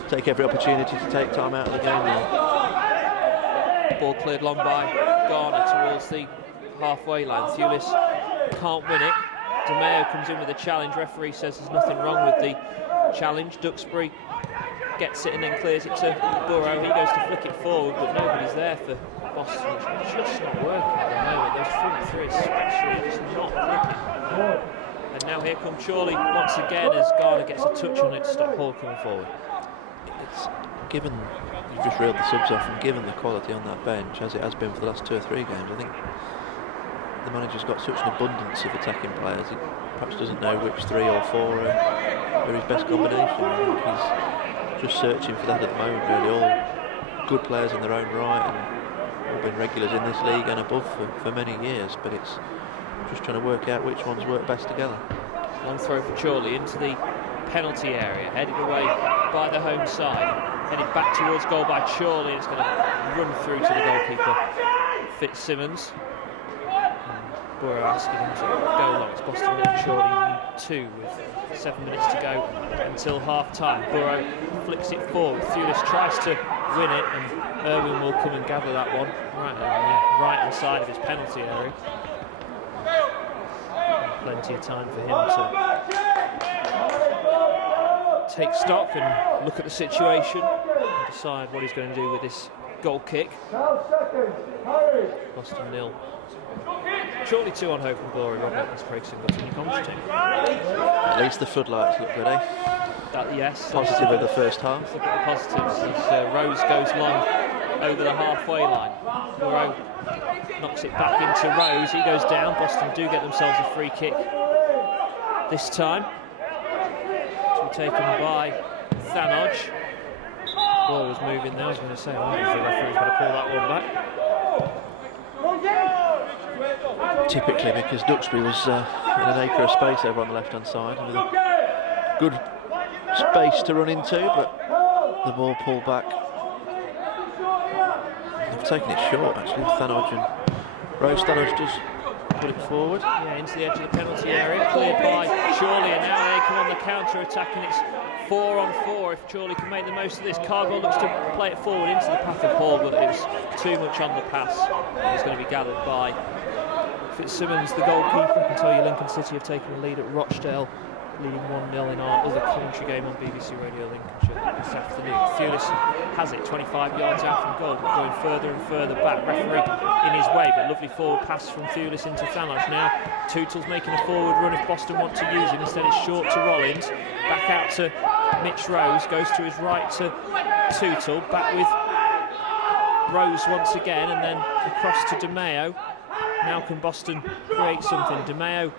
take every opportunity to take time out of the game now. Ball cleared long by Garner towards the halfway line. Thewlis can't win it. DeMeo comes in with a challenge. Referee says there's nothing wrong with the challenge. Duxbury gets it and then clears it to Burrow. He goes to flick it forward, but nobody's there for Boston. It's just not working at the moment. Those front three especially just not clicking. And now here comes Chorley once again as Garner gets a touch on it to stop Hall coming forward. It's given, you've just reeled the subs off, and given the quality on that bench, as it has been for the last 2 or 3 games, I think the manager's got such an abundance of attacking players, he perhaps doesn't know which 3 or 4 are his best combination. I think he's just searching for that at the moment, really. All good players in their own right, and all been regulars in this league and above for many years, but it's just trying to work out which ones work best together. Long throw for Chorley into the penalty area, headed away by the home side, headed back towards goal by Chorley. It's going to run through to the goalkeeper, Fitzsimmons. Burrow asking him to go long. It's Boston 0, Chorley 2 with 7 minutes to go until half time. Burrow flicks it forward. Thewlis tries to win it, and Irwin will come and gather that one right on the right hand side of his penalty area. Plenty of time for him to take stock and look at the situation and decide what he's going to do with this goal kick. Boston 0. Chorley 2 on home from Glory. Rob Nicholas, Craig Singleton, Comsting. At least the floodlights look good, eh? Yes. Positive of the first half. Let's look at the positives as Rose goes long over the halfway line. Burrow knocks it back into Rose. He goes down. Boston do get themselves a free kick this time, to be taken by Thanodge. Ball was moving there. I was going to say, I wonder if the referee's going to pull that one back. Typically, because Duxbury was in an acre of space over on the left-hand side, with a good space to run into, but the ball pulled back. They've taken it short, actually, with Thanodge, and Rose. Thanodge does put it forward. Yeah, into the edge of the penalty area, cleared by Chorley, and now they come on the counter-attack, and it's 4 on 4 if Chorley can make the most of this. Cargill looks to play it forward into the path of Hall, but it's too much on the pass, and it's going to be gathered by Fitzsimmons, the goalkeeper. I can tell you Lincoln City have taken the lead at Rochdale, leading 1-0 in our other commentary game on BBC Radio Lincolnshire this afternoon. Thewlis has it 25 yards out from goal, but going further and further back. Referee in his way, but lovely forward pass from Thewlis into Thanodge. Now Tootle's making a forward run if Boston want to use him. Instead it's short to Rollins, back out to Mitch Rose, goes to his right to Tootle, back with Rose once again, and then across to DeMeo. Now can Boston create something? DeMeo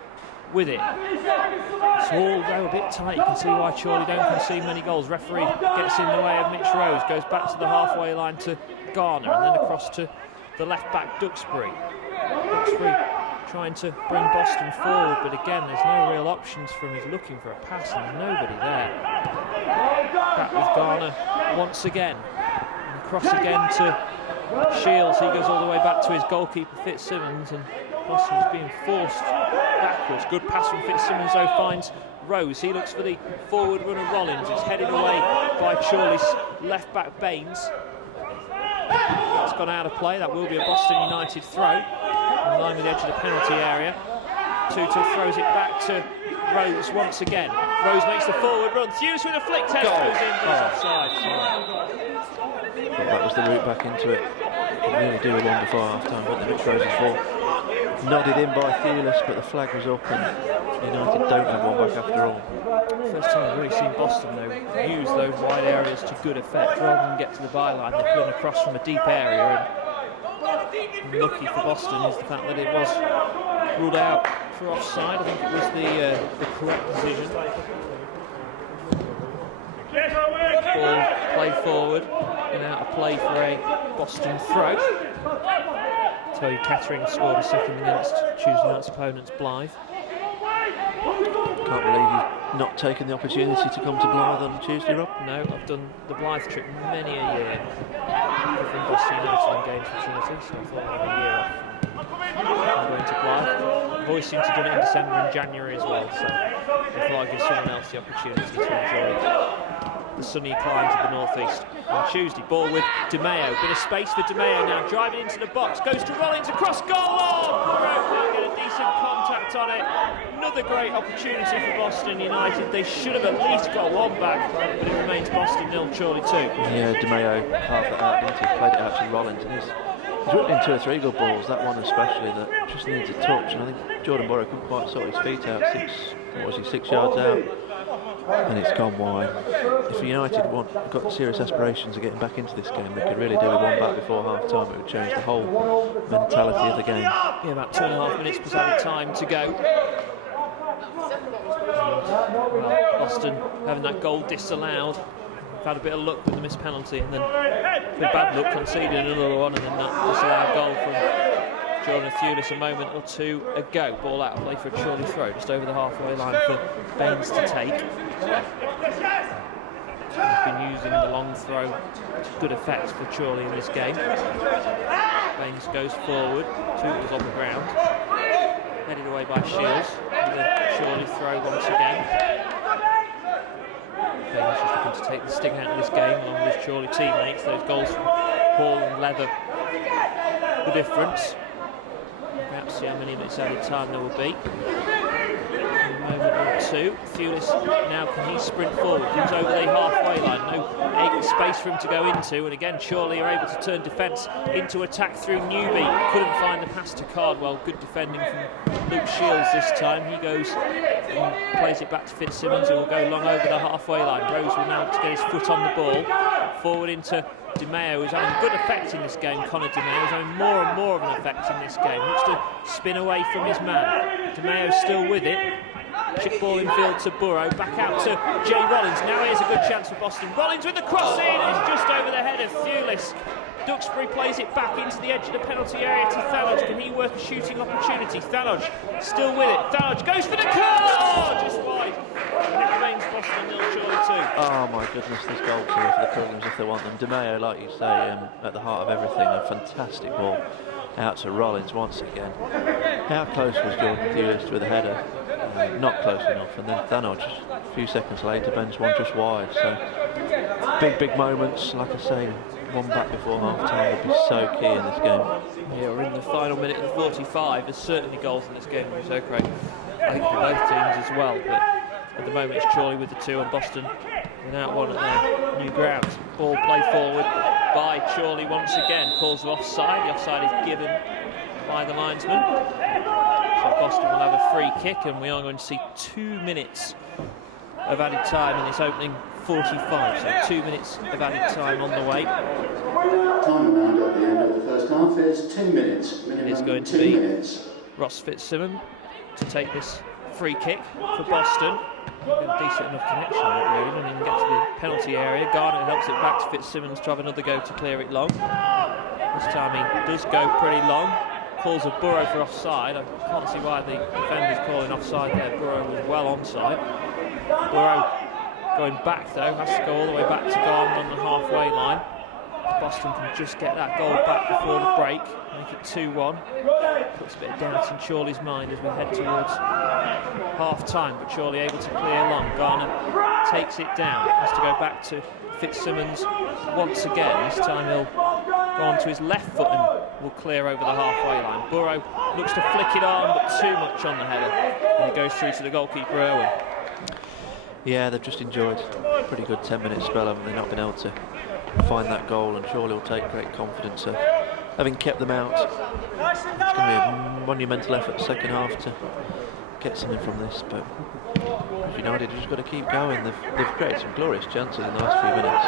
with it. It's all though a bit tight. You can see why Chorley don't concede many goals. Referee gets in the way of Mitch Rose, goes back to the halfway line to Garner, and then across to the left back Duxbury. Duxbury trying to bring Boston forward, but again there's no real options from him. He's looking for a pass and there's nobody there. Back with Garner once again, and across again to Shields. He goes all the way back to his goalkeeper Fitzsimmons, and Boston's being forced backwards. Good pass from Fitzsimmons though, finds Rose. He looks for the forward run of Rollins. It's headed away by Chorley's left back Baines. That's gone out of play. That will be a Boston United throw in line with the edge of the penalty area. Tootle throws it back to Rose once again. Rose makes the forward run. Hughes with a flick test goes in, but it's offside. That was the route back into it. Could really do with one before half-time, but then Mitch Rose's ball nodded in by Thewlis, but the flag was up, and United don't have one back after all. First time I've really seen Boston though use those wide areas to good effect. Rather than get to the byline, they're pulling across from a deep area, and lucky for Boston is the fact that it was ruled out for offside. I think it was the correct decision. Ball played forward and out of play for a Boston throw. Toby Kettering scored a second against Tuesday night's opponents, Blythe. Can't believe not taken the opportunity to come to Blythe on Tuesday, Rob? No, I've done the Blythe trip many a year from Boston United and games for Trinity, so I thought I'd have a year off. I'm going to Blythe. I've always seemed to have done it in December and January as well, so I thought I'd give someone else the opportunity to enjoy the sunny climes of the northeast on Tuesday. Ball with De Meo, bit of space for De Meo now, driving into the box, goes to Rollins, across goal line! Burrow can't get a decent contact on it. Another great opportunity for Boston United. They should have at least got one back, but it remains Boston 0, Chorley 2. Yeah, De Meo carved it out, didn't he? Played it out to Rollins, and he's whipped in 2 or 3 good balls, that one especially, that just needs a touch, and I think Jordan Burrow couldn't quite sort his feet out, 6 yards out, and it's gone wide. If United got serious aspirations of getting back into this game, they could really do with one back before half time. It would change the whole mentality of the game. Yeah, about 2.5 minutes plus added time to go. Well, Boston having that goal disallowed. Had a bit of luck with the missed penalty, and then with bad luck conceded another one, and then that disallowed goal from Jordan Thewlis a moment or two ago. Ball out of play for a Chorley throw, just over the halfway line for Baines to take. He's been using the long throw to good effect for Chorley in this game. Baines goes forward, Tootles on the ground, headed away by Shields. With a Chorley throw once again. Baines just looking to take the sting out of this game along with his Chorley teammates. Those goals from Hall and Leather, the difference. Perhaps see how many minutes added time there will be. In a moment or two. Thewlis now, can he sprint forward? Comes over the halfway line. No space for him to go into, and again Chorley are able to turn defence into attack through Newby. Couldn't find the pass to Cardwell. Good defending from Luke Shields this time. He goes and plays it back to Fitzsimmons, who will go long over the halfway line. Rose will now get his foot on the ball. Forward into De Meo, who's having good effect in this game. Conor De Meo is having more and more of an effect in this game. Looks to spin away from his man. De Meo's still with it. Chip ball infield to Burrow, back out to Jay Rollins. Now here's a good chance for Boston. Rollins with the cross in, it's just over the head of Thewlis. Duxbury plays it back into the edge of the penalty area to Thalodge. Can he work a shooting opportunity? Thalodge still with it. Thalodge goes for the curl! Oh, just wide. And it remains Boston 0, Chorley 2. Oh my goodness, this goal to for the Pilgrims if they want them. De Meo, like you say, at the heart of everything, a fantastic ball out to Rollins once again. How close was Jordan Thewlis with a header? Not close enough, and then Thalodge a few seconds later bends one just wide. So big moments, like I say, one back before half time would be so key in this game. Yeah, we're in the final minute of the 45. There's certainly goals in this game that are so great, I think, for both teams as well, but at the moment it's Chorley with the 2 and Boston without one at their new ground. Ball play forward by Chorley once again, calls of offside. The offside is given by the linesman. So Boston will have a free kick, and we are going to see 2 minutes of added time in this opening 45. So 2 minutes of added time on the way. Time around at the end of the first half is 2 minutes. It is going to be Ross Fitzsimmons to take this free kick for Boston. Got a decent enough connection on it, really. Don't even get to the penalty area. Garner helps it back to Fitzsimmons to have another go to clear it long. This time he does go pretty long. Calls of Burrow for offside. I can't see why the defender's calling offside there. Burrow was well onside. Burrow going back though, has to go all the way back to Garner on the halfway line. Boston can just get that goal back before the break, make it 2-1. Puts a bit of doubt in Chorley's mind as we head towards half-time, but Chorley able to clear long. Garner takes it down, has to go back to Fitzsimmons once again. This time he'll go onto his left foot and will clear over the halfway line. Burrow looks to flick it on, but too much on the header, and it goes through to the goalkeeper, Irwin. Yeah, they've just enjoyed a pretty good 10-minute spell, haven't they? Not been able to find that goal, and Chorley will take great confidence of having kept them out. It's going to be a monumental effort second half to get something from this, but United have just got to keep going. They've created some glorious chances in the last few minutes,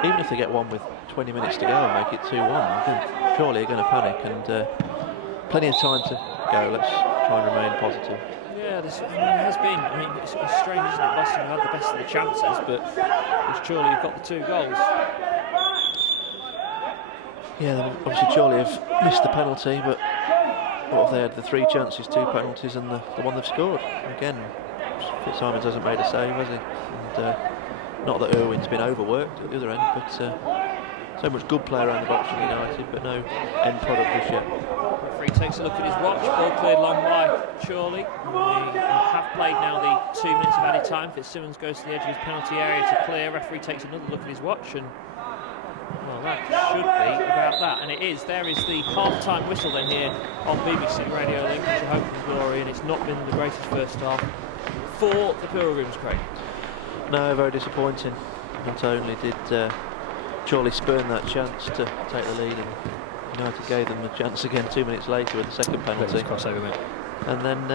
and even if they get one with 20 minutes to go and make it 2-1, I think Chorley are going to panic, and plenty of time to go. Let's try and remain positive. Yeah, it has been. I mean, it's strange, isn't it? Boston have had the best of the chances, but it's Chorley who've got the 2 goals. Yeah, obviously Chorley have missed the penalty, but what have they had? The 3 chances, 2 penalties, and the one they've scored. Again, Fitzsimons hasn't made a save, has he? And not that Irwin's been overworked at the other end, but so much good play around the box for United, but no end product just yet. Referee takes a look at his watch. Ball cleared long by Chorley. We have played now the 2 minutes of added time. Fitzsimmons goes to the edge of his penalty area to clear. Referee takes another look at his watch, and well, that should be about that, and it is. There is the half-time whistle then here on BBC Radio Lincolnshire Hope and Glory, and it's not been the greatest first half for the Pilgrims, Craig. No, very disappointing. Not only did Chorley spurn that chance to take the lead, and United gave them a chance again 2 minutes later with the second penalty. Crossover, mate. And then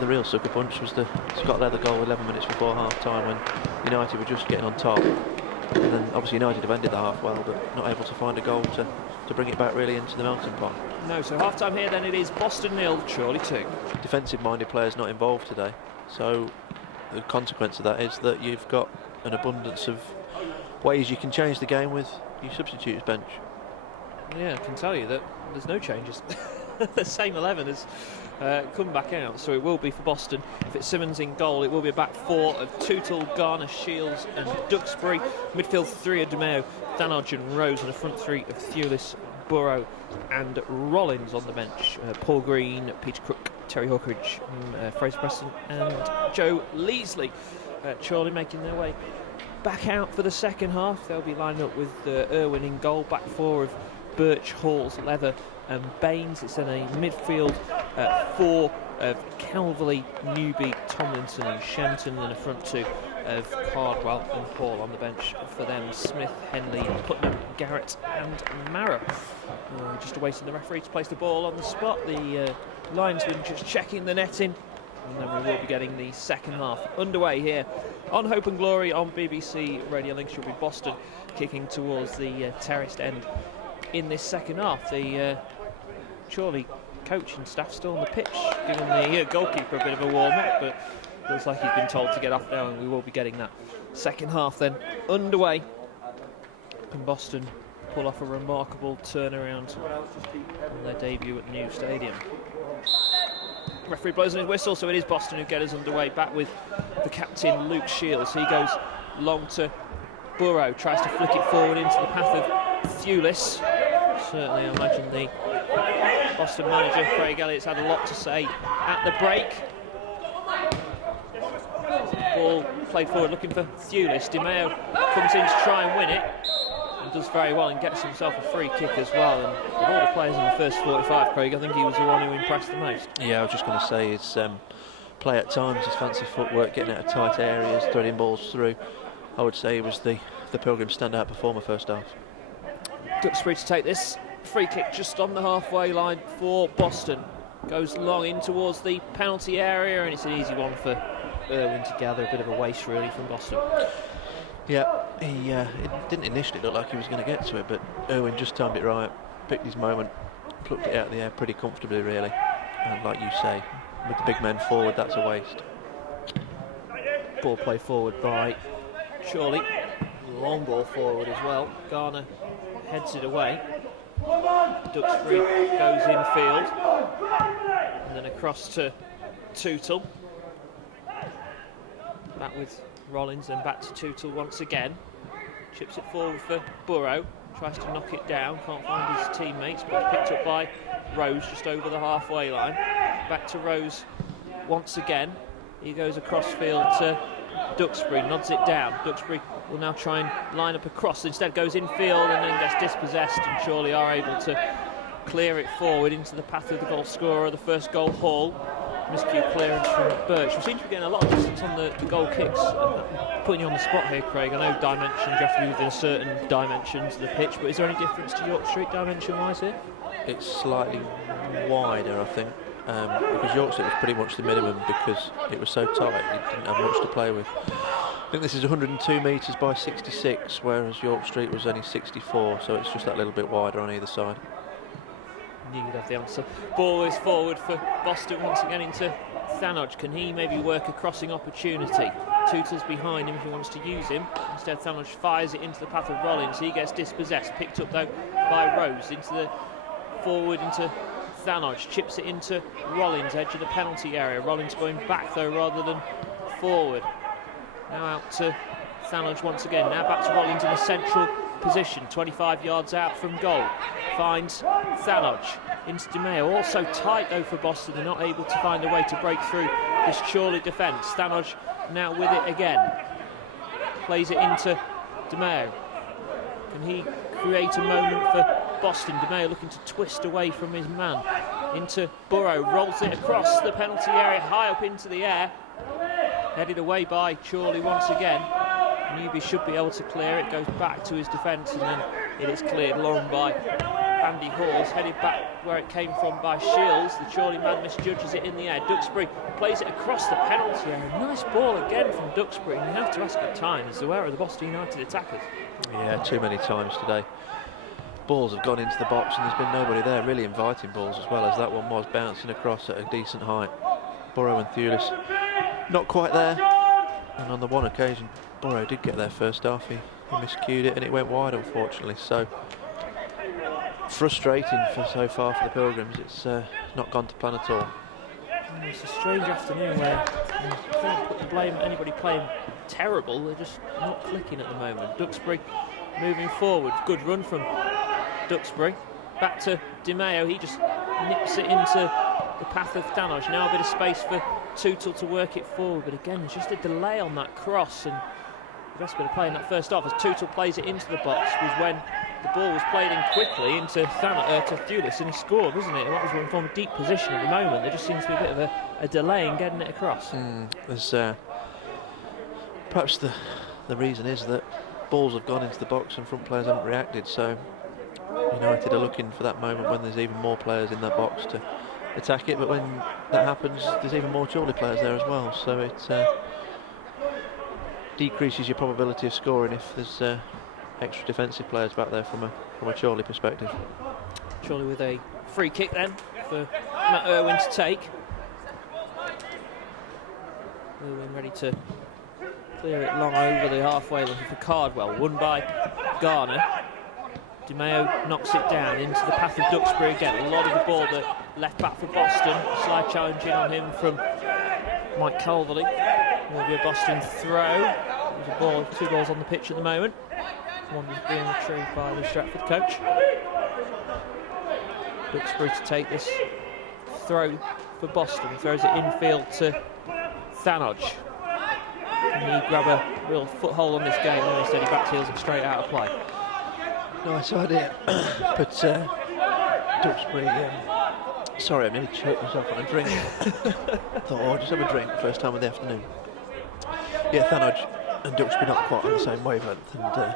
the real sucker punch was the Scott Leather goal 11 minutes before half-time, when United were just getting on top. And then obviously United have ended the half well, but not able to find a goal to bring it back really into the melting pot. No, so half-time here then it is Boston 0, Chorley 2. Defensive-minded players not involved today, so the consequence of that is that you've got an abundance of ways you can change the game with your substitutes bench. Yeah, I can tell you that there's no changes. The same 11 has come back out, so it will be for Boston. Fitzsimmons in goal, it will be a back four of Tootle, Garner, Shields and Duxbury. Midfield three of DeMeo, Thanodge and Rose, and a front three of Thewlis, Burrow and Rollins on the bench. Paul Green, Peter Crook, Terry Hawkridge, Fraser Preston and Joe Leasley. Chorley making their way back out for the second half. They'll be lined up with Irwin in goal, back four of Birch, Halls, Leather and Baines. It's in a midfield four of Calverley, Newby, Tomlinson and Shenton, and a front two of Cardwell and Hall on the bench for them. Smith, Henley, Putnam, Garrett and Marrow. Just awaiting the referee to place the ball on the spot. The linesman just checking the netting, and then we will be getting the second half underway here on Hope and Glory on BBC Radio Lincolnshire. Will be Boston kicking towards the terraced end in this second half. The Chorley coaching staff still on the pitch, giving the goalkeeper a bit of a warm-up, but looks like he's been told to get off now, and we will be getting that second half then underway. Can Boston pull off a remarkable turnaround on their debut at the new stadium? Referee blows on his whistle, so it is Boston who get us underway, back with the captain Luke Shields. He goes long to Burrow, tries to flick it forward into the path of Thewlis. Certainly, I imagine the Boston manager, Craig Elliott's had a lot to say at the break. Ball played forward looking for Thewlis. DeMeo comes in to try and win it, and does very well and gets himself a free kick as well. And of all the players in the first 45, Craig, I think he was the one who impressed the most. Yeah, I was just going to say his play at times, his fancy footwork, getting out of tight areas, threading balls through. I would say he was the Pilgrims' standout performer first half. Duxbury to take this. Free kick just on the halfway line for Boston. Goes long in towards the penalty area, and it's an easy one for Irwin to gather. A bit of a waste really from Boston. Yeah, it didn't initially look like he was going to get to it, but Irwin just timed it right, picked his moment, plucked it out of the air pretty comfortably really. And like you say, with the big men forward, that's a waste. Ball play forward by Chorley. Long ball forward as well. Garner heads it away. Duxbury goes infield, and then across to Tootle. Back with Rollins, then back to Tootle once again. Chips it forward for Burrow. Tries to knock it down, can't find his teammates, but it's picked up by Rose just over the halfway line. Back to Rose once again. He goes across field to Duxbury, nods it down. Duxbury will now try and line up across, instead goes infield and then gets dispossessed, and Chorley are able to clear it forward into the path of the goal scorer, the first goal, Hall. Miscue clearance from Birch. We seem to be getting a lot of distance on the goal kicks. Putting you on the spot here, Craig, I know dimensions, you have to be within certain dimensions of the pitch, but is there any difference to York Street dimension-wise here? It's slightly wider, I think, because York Street was pretty much the minimum because it was so tight, you didn't have much to play with. I think this is 102 metres by 66, whereas York Street was only 64, so it's just that little bit wider on either side. Knew you'd have the answer. Ball is forward for Boston once again into Thanodge. Can he maybe work a crossing opportunity? Tootle's behind him if he wants to use him. Instead, Thanodge fires it into the path of Rollins. He gets dispossessed, picked up though by Rose into the forward into Thanodge. Chips it into Rollins, edge of the penalty area. Rollins going back though rather than forward. Now out to Thanodge once again. Now back to Rollins in a central position, 25 yards out from goal. Finds Thanodge into DeMeo. Also tight though for Boston. They're not able to find a way to break through this Chorley defence. Thanodge now with it again. Plays it into DeMeo. Can he create a moment for Boston? DeMeo looking to twist away from his man. Into Burrow, rolls it across the penalty area, high up into the air. Headed away by Chorley once again. Newby should be able to clear it, goes back to his defence, and then it is cleared long by Andy Halls, headed back where it came from by Shields. The Chorley man misjudges it in the air. Duxbury plays it across the penalty area. Nice ball again from Duxbury, and you have to ask at times, where are the Boston United attackers? Yeah, too many times today. Balls have gone into the box and there's been nobody there, really inviting balls as well as that one was, bouncing across at a decent height. Burrow and Thewlis not quite there, and on the one occasion Burrow did get there first half, he miscued it and it went wide unfortunately, so frustrating for so far for the Pilgrims. It's not gone to plan at all. It's a strange afternoon where you can't put the blame at anybody playing terrible, they're just not clicking at the moment. Duxbury moving forward, good run from Duxbury. Back to DeMeo, he just nips it into the path of Thanodge. Now a bit of space for Tootle to work it forward, but again there's just a delay on that cross, and the best bit of play in that first half as Tootle plays it into the box was when the ball was played in quickly into Thewlis, and he scored, wasn't it? That was one from a deep position at the moment. There just seems to be a bit of a delay in getting it across. There's perhaps the reason is that balls have gone into the box and front players haven't reacted, so United are looking for that moment when there's even more players in that box to attack it, but when that happens there's even more Chorley players there as well, so it decreases your probability of scoring if there's extra defensive players back there from a Chorley perspective. Chorley with a free kick then for Matt Irwin to take. Irwin ready to clear it long over the halfway, looking for Cardwell, won by Garner. DeMeo knocks it down into the path of Duxbury again. A lot of the ball that left back for Boston. Slight challenge in on him from Mike Calverley. Will be a Boston throw. There's a ball, 2 balls on the pitch at the moment. One was being retrieved by the Stratford coach. Duxbury to take this throw for Boston. Throws it infield to Thanodge. Can he grab a real foothold on this game? No, instead he backheels it straight out of play. Nice idea, but Duxbury, sorry, I nearly choked myself on a drink. Thought, I'll just have a drink, first time of the afternoon. Yeah, Thanodge and Duxbury not quite on the same wavelength, and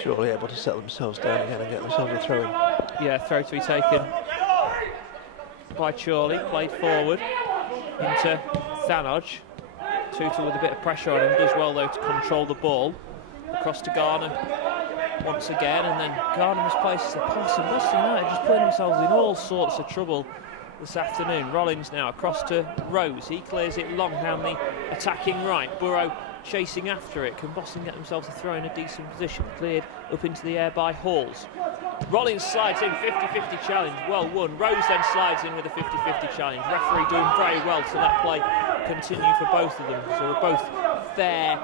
surely able to settle themselves down again and get themselves a throw in. Yeah, throw to be taken by Chorley, played forward into Thanodge. Tootle with a bit of pressure on him, does well though to control the ball. Across to Garner once again, and then Garner misplaces the pass, and Boston United just putting themselves in all sorts of trouble this afternoon. Rollins now across to Rose, he clears it long down the attacking right. Burrow chasing after it. Can Boston get themselves a throw in a decent position? Cleared up into the air by Halls. Rollins slides in, 50-50 challenge, well won. Rose then slides in with a 50-50 challenge. Referee doing very well to let play continue for both of them. So we're both fair,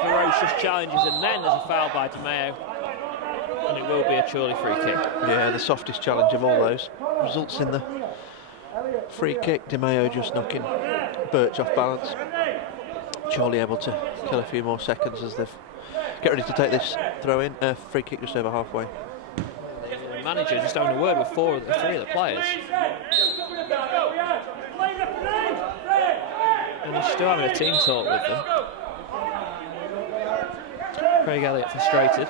ferocious challenges, and then there's a foul by DeMeo, and it will be a Chorley free kick. Yeah, the softest challenge of all those. Results in the free kick. DeMeo just knocking Birch off balance. Chorley able to kill a few more seconds as they get ready to take this throw in. Free kick just over halfway. The manager just having a word with 3 of the players. And he's still having a team talk with them. Craig Elliott frustrated.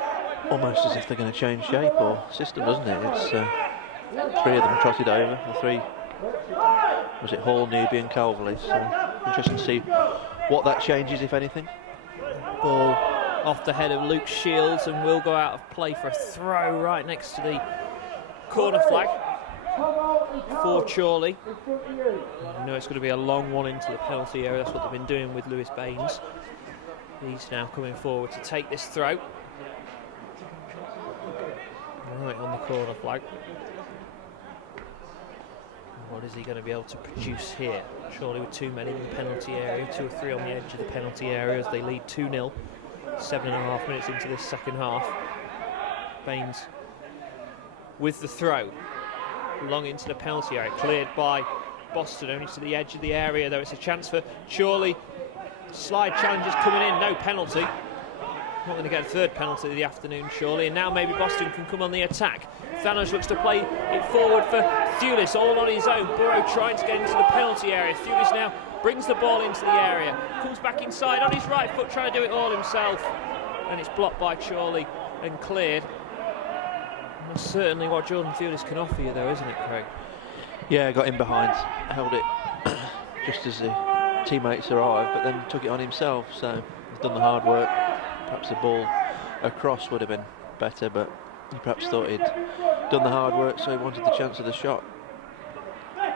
Almost as if they're going to change shape or system, doesn't it? It's 3 of them trotted over. The 3, was it Hall, Newby and Calverley? So interesting to see what that changes, if anything. Ball off the head of Luke Shields and will go out of play for a throw right next to the corner flag for Chorley. You know it's going to be a long one into the penalty area. That's what they've been doing with Lewis Baines. He's now coming forward to take this throw. Right on the corner flag. What is he going to be able to produce here? Chorley with too many in the penalty area, 2 or 3 on the edge of the penalty area as they lead 2-0. 7.5 minutes into this second half. Baines with the throw. Long into the penalty area, cleared by Boston, only to the edge of the area, though it's a chance for Chorley. Slide challenges coming in, no penalty. Not going to get a third penalty of the afternoon, surely. And now maybe Boston can come on the attack. Thanos looks to play it forward for Thewlis, all on his own. Burrow trying to get into the penalty area. Thewlis now brings the ball into the area. Comes back inside on his right foot, trying to do it all himself. And it's blocked by Chorley and cleared. And that's certainly what Jordan Thewlis can offer you, though, isn't it, Craig? Yeah, got in behind, held it just as the teammates arrived, but then took it on himself. So he's done the hard work. Perhaps the ball across would have been better, but he perhaps thought he'd done the hard work, so he wanted the chance of the shot.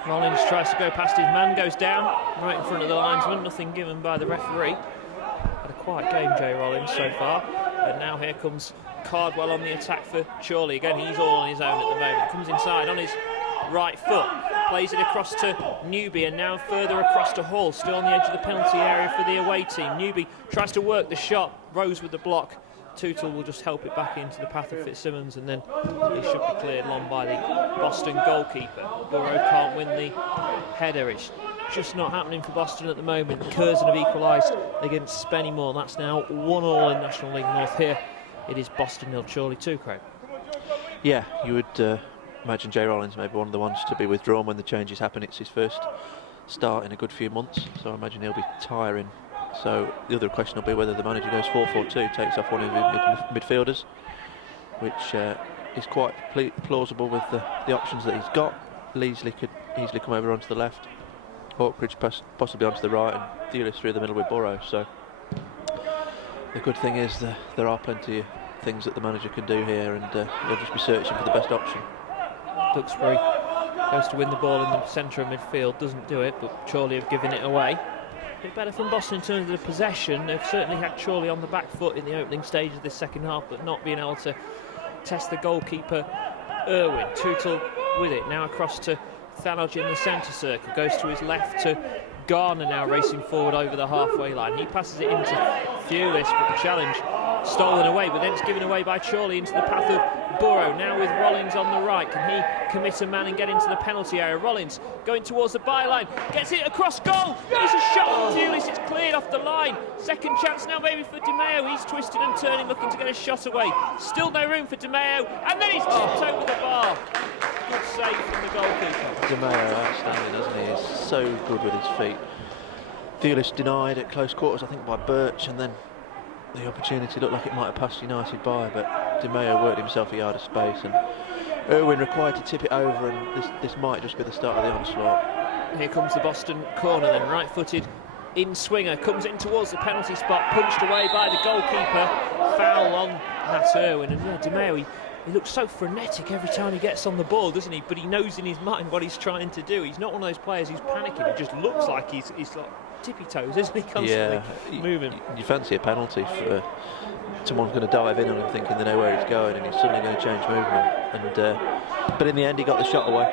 Rollins tries to go past his man, goes down right in front of the linesman. Nothing given by the referee. Had a quiet game, Jay Rollins, so far. And now here comes Cardwell on the attack for Chorley. Again, he's all on his own at the moment. Comes inside on his right foot, plays it across to Newby, and now further across to Hall, still on the edge of the penalty area for the away team. Newby tries to work the shot, Rose with the block. Tootle will just help it back into the path of Fitzsimmons, and then it should be cleared long by the Boston goalkeeper. Burrow can't win the header. It's just not happening for Boston at the moment. Curzon have equalised against Spennymoor. That's now 1-1 in National League North. Here it is Boston 0, Chorley 2, Craig. Yeah, you would imagine Jay Rollins may be one of the ones to be withdrawn when the changes happen. It's his first start in a good few months, so I imagine he'll be tiring. So the other question will be whether the manager goes 4-4-2, takes off one of his midfielders, which is quite plausible with the options that he's got. Leasley could easily come over onto the left, Hawkridge possibly onto the right, and Thewlis through the middle with Burrow. So the good thing is there are plenty of things that the manager can do here, and he'll just be searching for the best option. Duxbury goes to win the ball in the centre of midfield, doesn't do it, but Chorley have given it away. A bit better from Boston in terms of the possession. They've certainly had Chorley on the back foot in the opening stage of this second half, but not being able to test the goalkeeper, Irwin. Tootle with it, now across to Thanog in the centre circle, goes to his left to Garner, now racing forward over the halfway line. He passes it into Thewlis, but the challenge stolen away, but then it's given away by Chorley into the path of Burrow, now with Rollins on the right. Can he commit a man and get into the penalty area? Rollins going towards the byline, gets it across goal. There's a shot from Thewlis, it's cleared off the line. Second chance now maybe for Di Maio. He's twisted and turning, looking to get a shot away. Still no room for Di Maio, and then he's tipped over the bar. Good save from the goalkeeper. Di Maio outstanding, isn't he? He's so good with his feet. Thewlis denied at close quarters, I think, by Birch, and then the opportunity looked like it might have passed United by, but Di Maio worked himself a yard of space, and Irwin required to tip it over, and this might just be the start of the onslaught. Here comes the Boston corner then, right-footed in swinger, comes in towards the penalty spot, punched away by the goalkeeper. Foul on Matt Irwin, and yeah, Di Maio, he looks so frenetic every time he gets on the ball, doesn't he? But he knows in his mind what he's trying to do. He's not one of those players who's panicking. It just looks like he's like tippy toes, isn't he? Constantly moving. You fancy a penalty for someone's going to dive in on him thinking they know where he's going, and he's suddenly going to change movement. And but in the end, he got the shot away,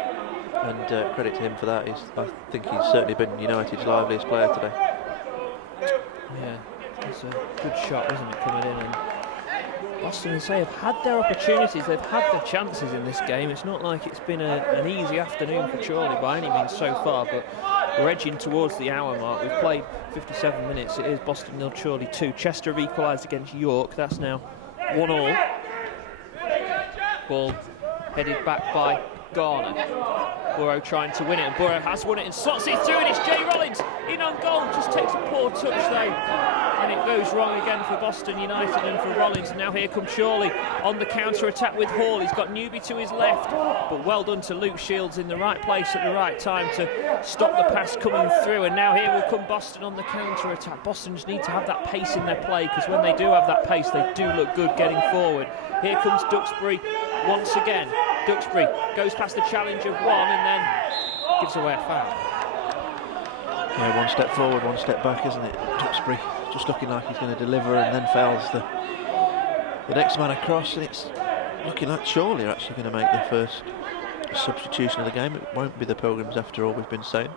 and credit to him for that. I think he's certainly been United's liveliest player today. Yeah, it's a good shot, wasn't it, coming in? And Boston, as I say, have had their opportunities, they've had their chances in this game. It's not like it's been an easy afternoon for Chorley by any means so far, but we're edging towards the hour mark. We've played 57 minutes. It is Boston 0, Chorley 2. Chester have equalised against York. That's now 1-1. Ball headed back by Garner. Burrow trying to win it, and Burrow has won it and slots it through, and it's Jay Rollins in on goal. Just takes a poor touch though, and it goes wrong again for Boston United and for Rollins. And now here comes Chorley on the counter-attack with Hall. He's got Newby to his left, but well done to Luke Shields in the right place at the right time to stop the pass coming through. And now here will come Boston on the counter-attack. Boston just need to have that pace in their play, because when they do have that pace, they do look good getting forward. Here comes Duxbury once again. Duxbury goes past the challenge of one and then gives away a foul. Yeah, one step forward, one step back, isn't it? Duxbury just looking like he's going to deliver, and then fouls the next man across, and it's looking like Chorley are actually going to make their first substitution of the game. It won't be the Pilgrims after all, we've been saying.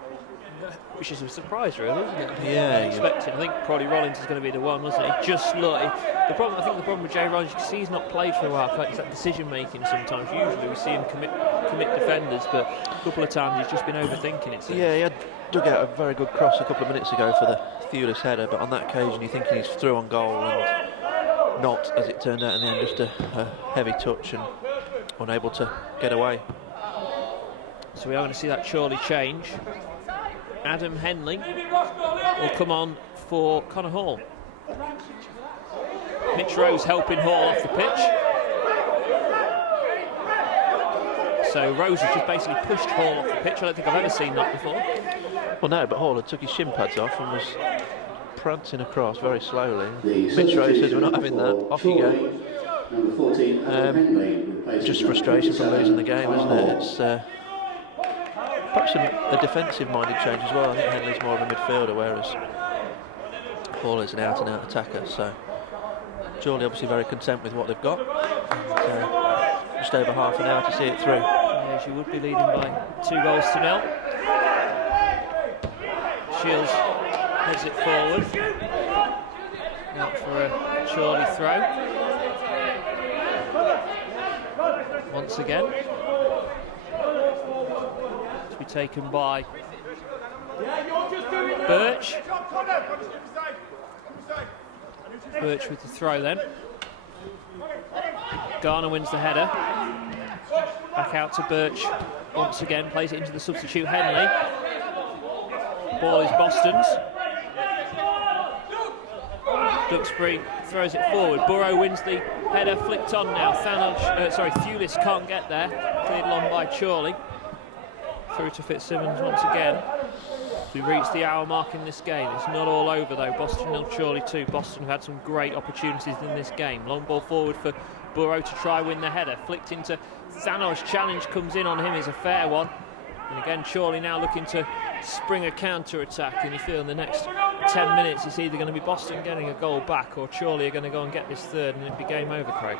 Which is a surprise, really, isn't it? Yeah. Expected. I think probably Rollins is going to be the one, wasn't he? Just look. The problem with Jay Rollins, you can see he's not played for a while. It's that decision making sometimes. Usually we see him commit defenders, but a couple of times he's just been overthinking it. Yeah, he had dug out a very good cross a couple of minutes ago for the Thewlis header, but on that occasion you're thinking he's through on goal and not, as it turned out in the end, just a heavy touch and unable to get away. So we are going to see that Chorley change. Adam Henley will come on for Connor Hall. Mitch Rose helping Hall off the pitch. So Rose has just basically pushed Hall off the pitch. I don't think I've ever seen that before. Well, no, but Hall had took his shin pads off and was prancing across very slowly. The Mitch Rose says, we're not having that, off you go. Number 14, Adam Henley, replacing Just number frustration from 27, losing the game, isn't Connor it? Hall. It's perhaps a defensive-minded change as well. I think Henley's more of a midfielder, whereas Hall is an out-and-out attacker. So Chorley obviously very content with what they've got. And, just over half an hour to see it through. Yeah, she would be leading by 2-0. Shields heads it forward. Out for a Chorley throw. Once again. To be taken by Birch. Birch with the throw then. Garner wins the header. Back out to Birch once again, plays it into the substitute Henley. Ball is Boston's. Duxbury throws it forward. Burrow wins the header, flicked on now. Thewlis can't get there. Cleared along by Chorley. Through to Fitzsimmons once again. We reached the hour mark in this game. It's not all over though. Boston 0, Chorley 2. Boston have had some great opportunities in this game. Long ball forward for Burrow to try win the header. Flicked into Thanos. Challenge comes in on him, is a fair one. And again, Chorley now looking to spring a counter-attack. And you feel in the next 10 minutes it's either going to be Boston getting a goal back or Chorley are going to go and get this third and it'd be game over, Craig.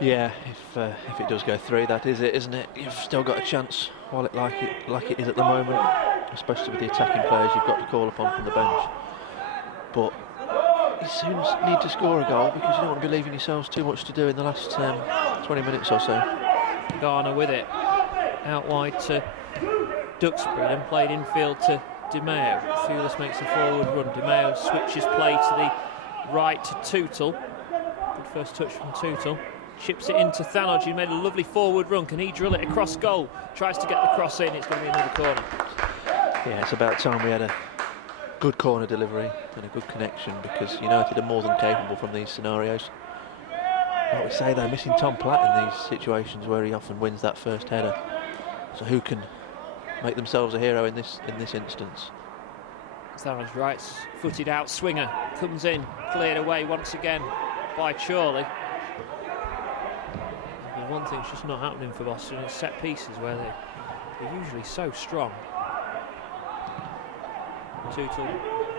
Yeah, if it does go through, that is it, isn't it? You've still got a chance while it like it is at the moment, especially with the attacking players you've got to call upon from the bench. But you soon need to score a goal because you don't want to be leaving yourselves too much to do in the last 20 minutes or so. Garner with it, out wide to Duxbury, then played infield to DeMeo. Thewlis makes a forward run. DeMeo switches play to the right to Tootle. Good first touch from Tootle. Chips it into Thanos. He made a lovely forward run. Can he drill it across goal? Tries to get the cross in. It's going to be another corner. Yeah, it's about time we had a good corner delivery and a good connection because United are more than capable from these scenarios. Like we say, they're missing Tom Platt in these situations where he often wins that first header. So who can make themselves a hero in this instance? Thanos right-footed out swinger comes in, cleared away once again by Chorley. And one thing's just not happening for Boston. It's set pieces where they're usually so strong. Tootle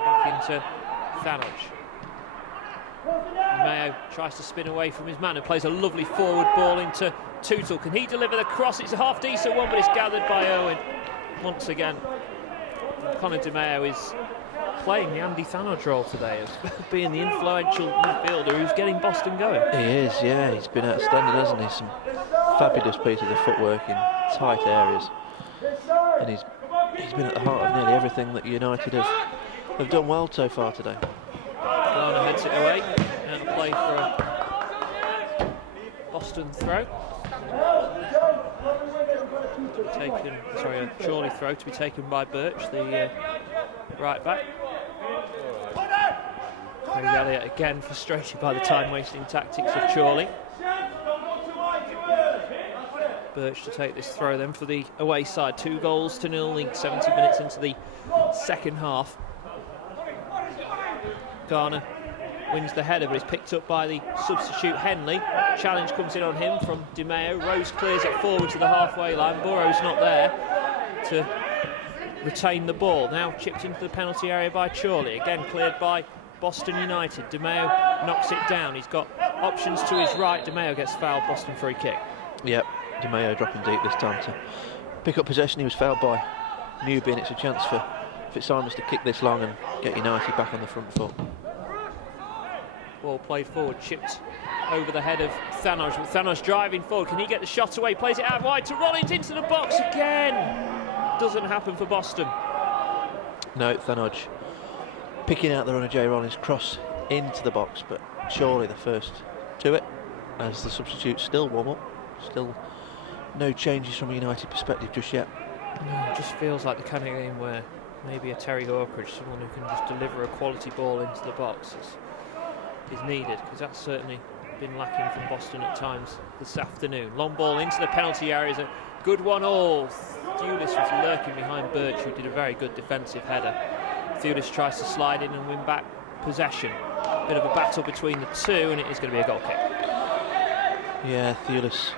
back into Thanos. Mayo tries to spin away from his man and plays a lovely forward ball into Tootle. Can he deliver the cross? It's a half-decent one, but it's gathered by Owen once again. Conor DeMeo is playing the Andy Thanos role today of being the influential midfielder who's getting Boston going. He is, yeah. He's been outstanding, hasn't he? Some fabulous pieces of footwork in tight areas. And he's been at the heart of nearly everything that United have done well so far today. Garner heads it away. Out of play for a Boston throw. A Chorley throw to be taken by Birch, the right back. Craig Elliott again frustrated by the time-wasting tactics of Chorley. Birch to take this throw then for the away side. 2-0, 70 minutes into the second half. Garner wins the header, but is picked up by the substitute Henley. Challenge comes in on him from DeMeo. Rose clears it forward to the halfway line. Burrow's not there to retain the ball. Now chipped into the penalty area by Chorley. Again cleared by Boston United. DeMeo knocks it down. He's got options to his right. DeMeo gets fouled. Boston free kick. Yep, Mayo dropping deep this time to pick up possession. He was fouled by Newby, and it's a chance for Fitzsimons to kick this long and get United back on the front foot. Ball played forward, chipped over the head of Thanos. Thanos driving forward. Can he get the shot away? Plays it out wide to Rollins into the box again. Doesn't happen for Boston. No, Thanos picking out the runner. Jay Rollins cross into the box, but Chorley the first to it as the substitutes still warm up. Still no changes from a United perspective just yet. No, it just feels like the kind of game where maybe a Terry Hawkridge, someone who can just deliver a quality ball into the box, is needed, because that's certainly been lacking from Boston at times this afternoon. Long ball into the penalty area is a good one all. Thewlis was lurking behind Birch, who did a very good defensive header. Thewlis tries to slide in and win back possession. Bit of a battle between the two, and it is going to be a goal kick. Yeah, Thewlis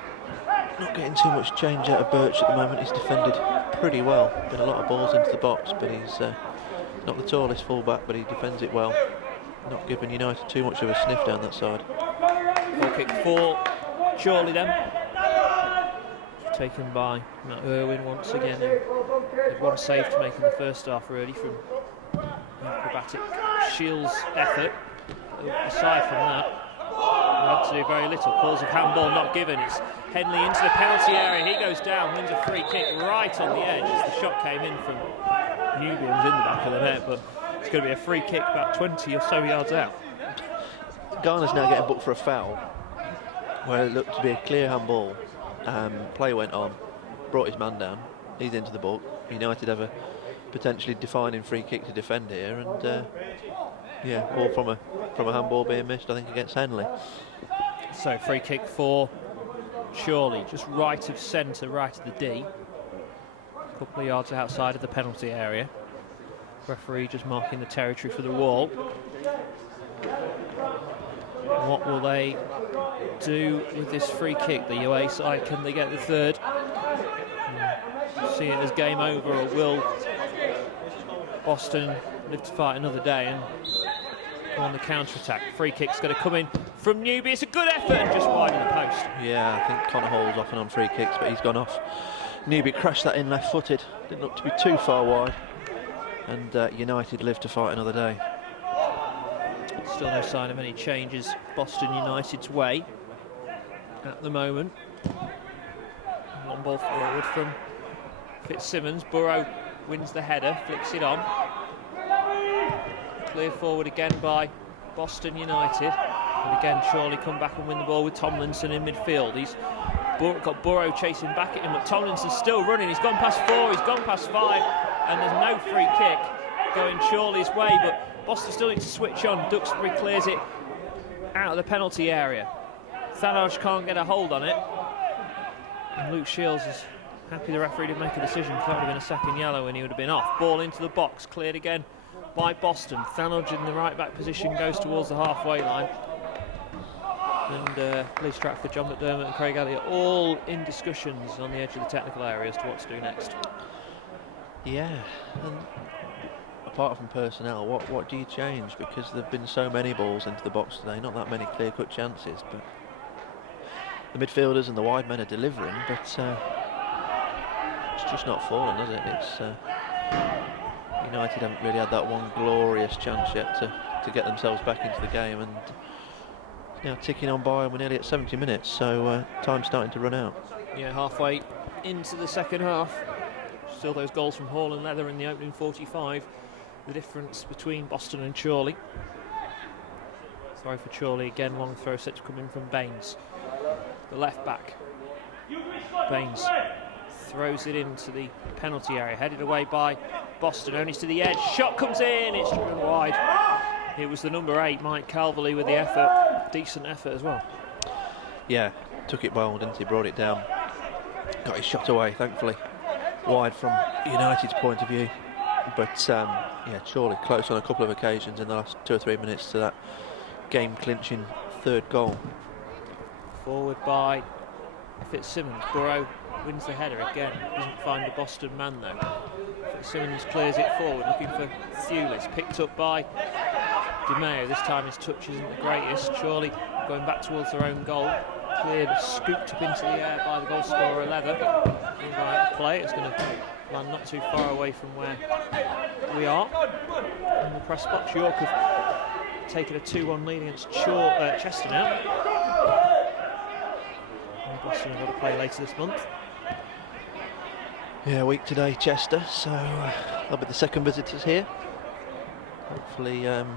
not getting too much change out of Birch at the moment. He's defended pretty well. Been a lot of balls into the box, but he's not the tallest fullback, but he defends it well. Not giving United too much of a sniff down that side. Goal kick for Chorley then. Taken by Matt Irwin once again. And one save to make in the first half really from acrobatic Shields' effort. Aside from that, we had to do very little. Calls of handball not given. It's Henley into the penalty area. He goes down, wins a free kick right on the edge as the shot came in from Newby and was in the back of the net, but it's going to be a free kick about 20 or so yards out. Garner's now getting booked for a foul where it looked to be a clear handball. Play went on, brought his man down. He's into the book. United have a potentially defining free kick to defend here, and yeah, all from a handball being missed, I think, against Henley. So free kick for Chorley, just right of centre, right of the D. A couple of yards outside of the penalty area. Referee just marking the territory for the wall. What will they do with this free kick? The UA side, can they get the third? See it as game over, or will Boston live to fight another day and go on the counter-attack? Free kick's going to come in from Newby. It's a good effort and just wide of the post. Yeah, I think Connor Hall's often on free kicks, but he's gone off. Newby crashed that in left-footed. Didn't look to be too far wide. And United live to fight another day. Still no sign of any changes Boston United's way at the moment. Long ball forward from Fitzsimons. Burrow wins the header, flicks it on. Clear forward again by Boston United. And again, Chorley come back and win the ball with Tomlinson in midfield. He's got Burrow chasing back at him, but Tomlinson's still running. He's gone past 4, he's gone past 5, and there's no free kick going Chorley's way, but Boston still need to switch on. Duxbury clears it out of the penalty area. Thanos can't get a hold on it. And Luke Shields is happy the referee didn't make a decision. That would have been a second yellow and he would have been off. Ball into the box, cleared again by Boston. Thanos in the right back position goes towards the halfway line. And Lee Stratford, John McDermott and Craig Elliott all in discussions on the edge of the technical area as to what to do next. Yeah, and apart from personnel, what do you change? Because there have been so many balls into the box today, not that many clear-cut chances, but the midfielders and the wide men are delivering, but it's just not fallen, has it? It's United haven't really had that one glorious chance yet to get themselves back into the game, and it's now ticking on by, and we're nearly at 70 minutes, so time's starting to run out. Yeah, halfway into the second half. Still those goals from Hall and Leather in the opening 45. The difference between Boston and Chorley. Sorry for Chorley again, long throw set to come in from Baines. The left back. Baines throws it into the penalty area, headed away by Boston, only to the edge. Shot comes in, it's driven wide. It was the number 8, Mike Calverley, with the effort. Decent effort as well. Yeah, took it well, didn't he? Brought it down. Got his shot away, thankfully. Wide from United's point of view. But yeah, Chorley close on a couple of occasions in the last 2 or 3 minutes to that game-clinching third goal. Forward by Fitzsimons. Burrow wins the header again. Doesn't find the Boston man though. Fitzsimons clears it forward, looking for Thewlis. Picked up by Di Maio. This time his touch isn't the greatest. Chorley going back towards their own goal. Cleared, scooped up into the air by the goal scorer, Leather. Right play, it's going to land not too far away from where we are in the press box. York have taken a 2-1 lead against Chester now. And Boston have got to play later this month. Yeah, a week today, Chester, so they'll be the second visitors here. Hopefully, United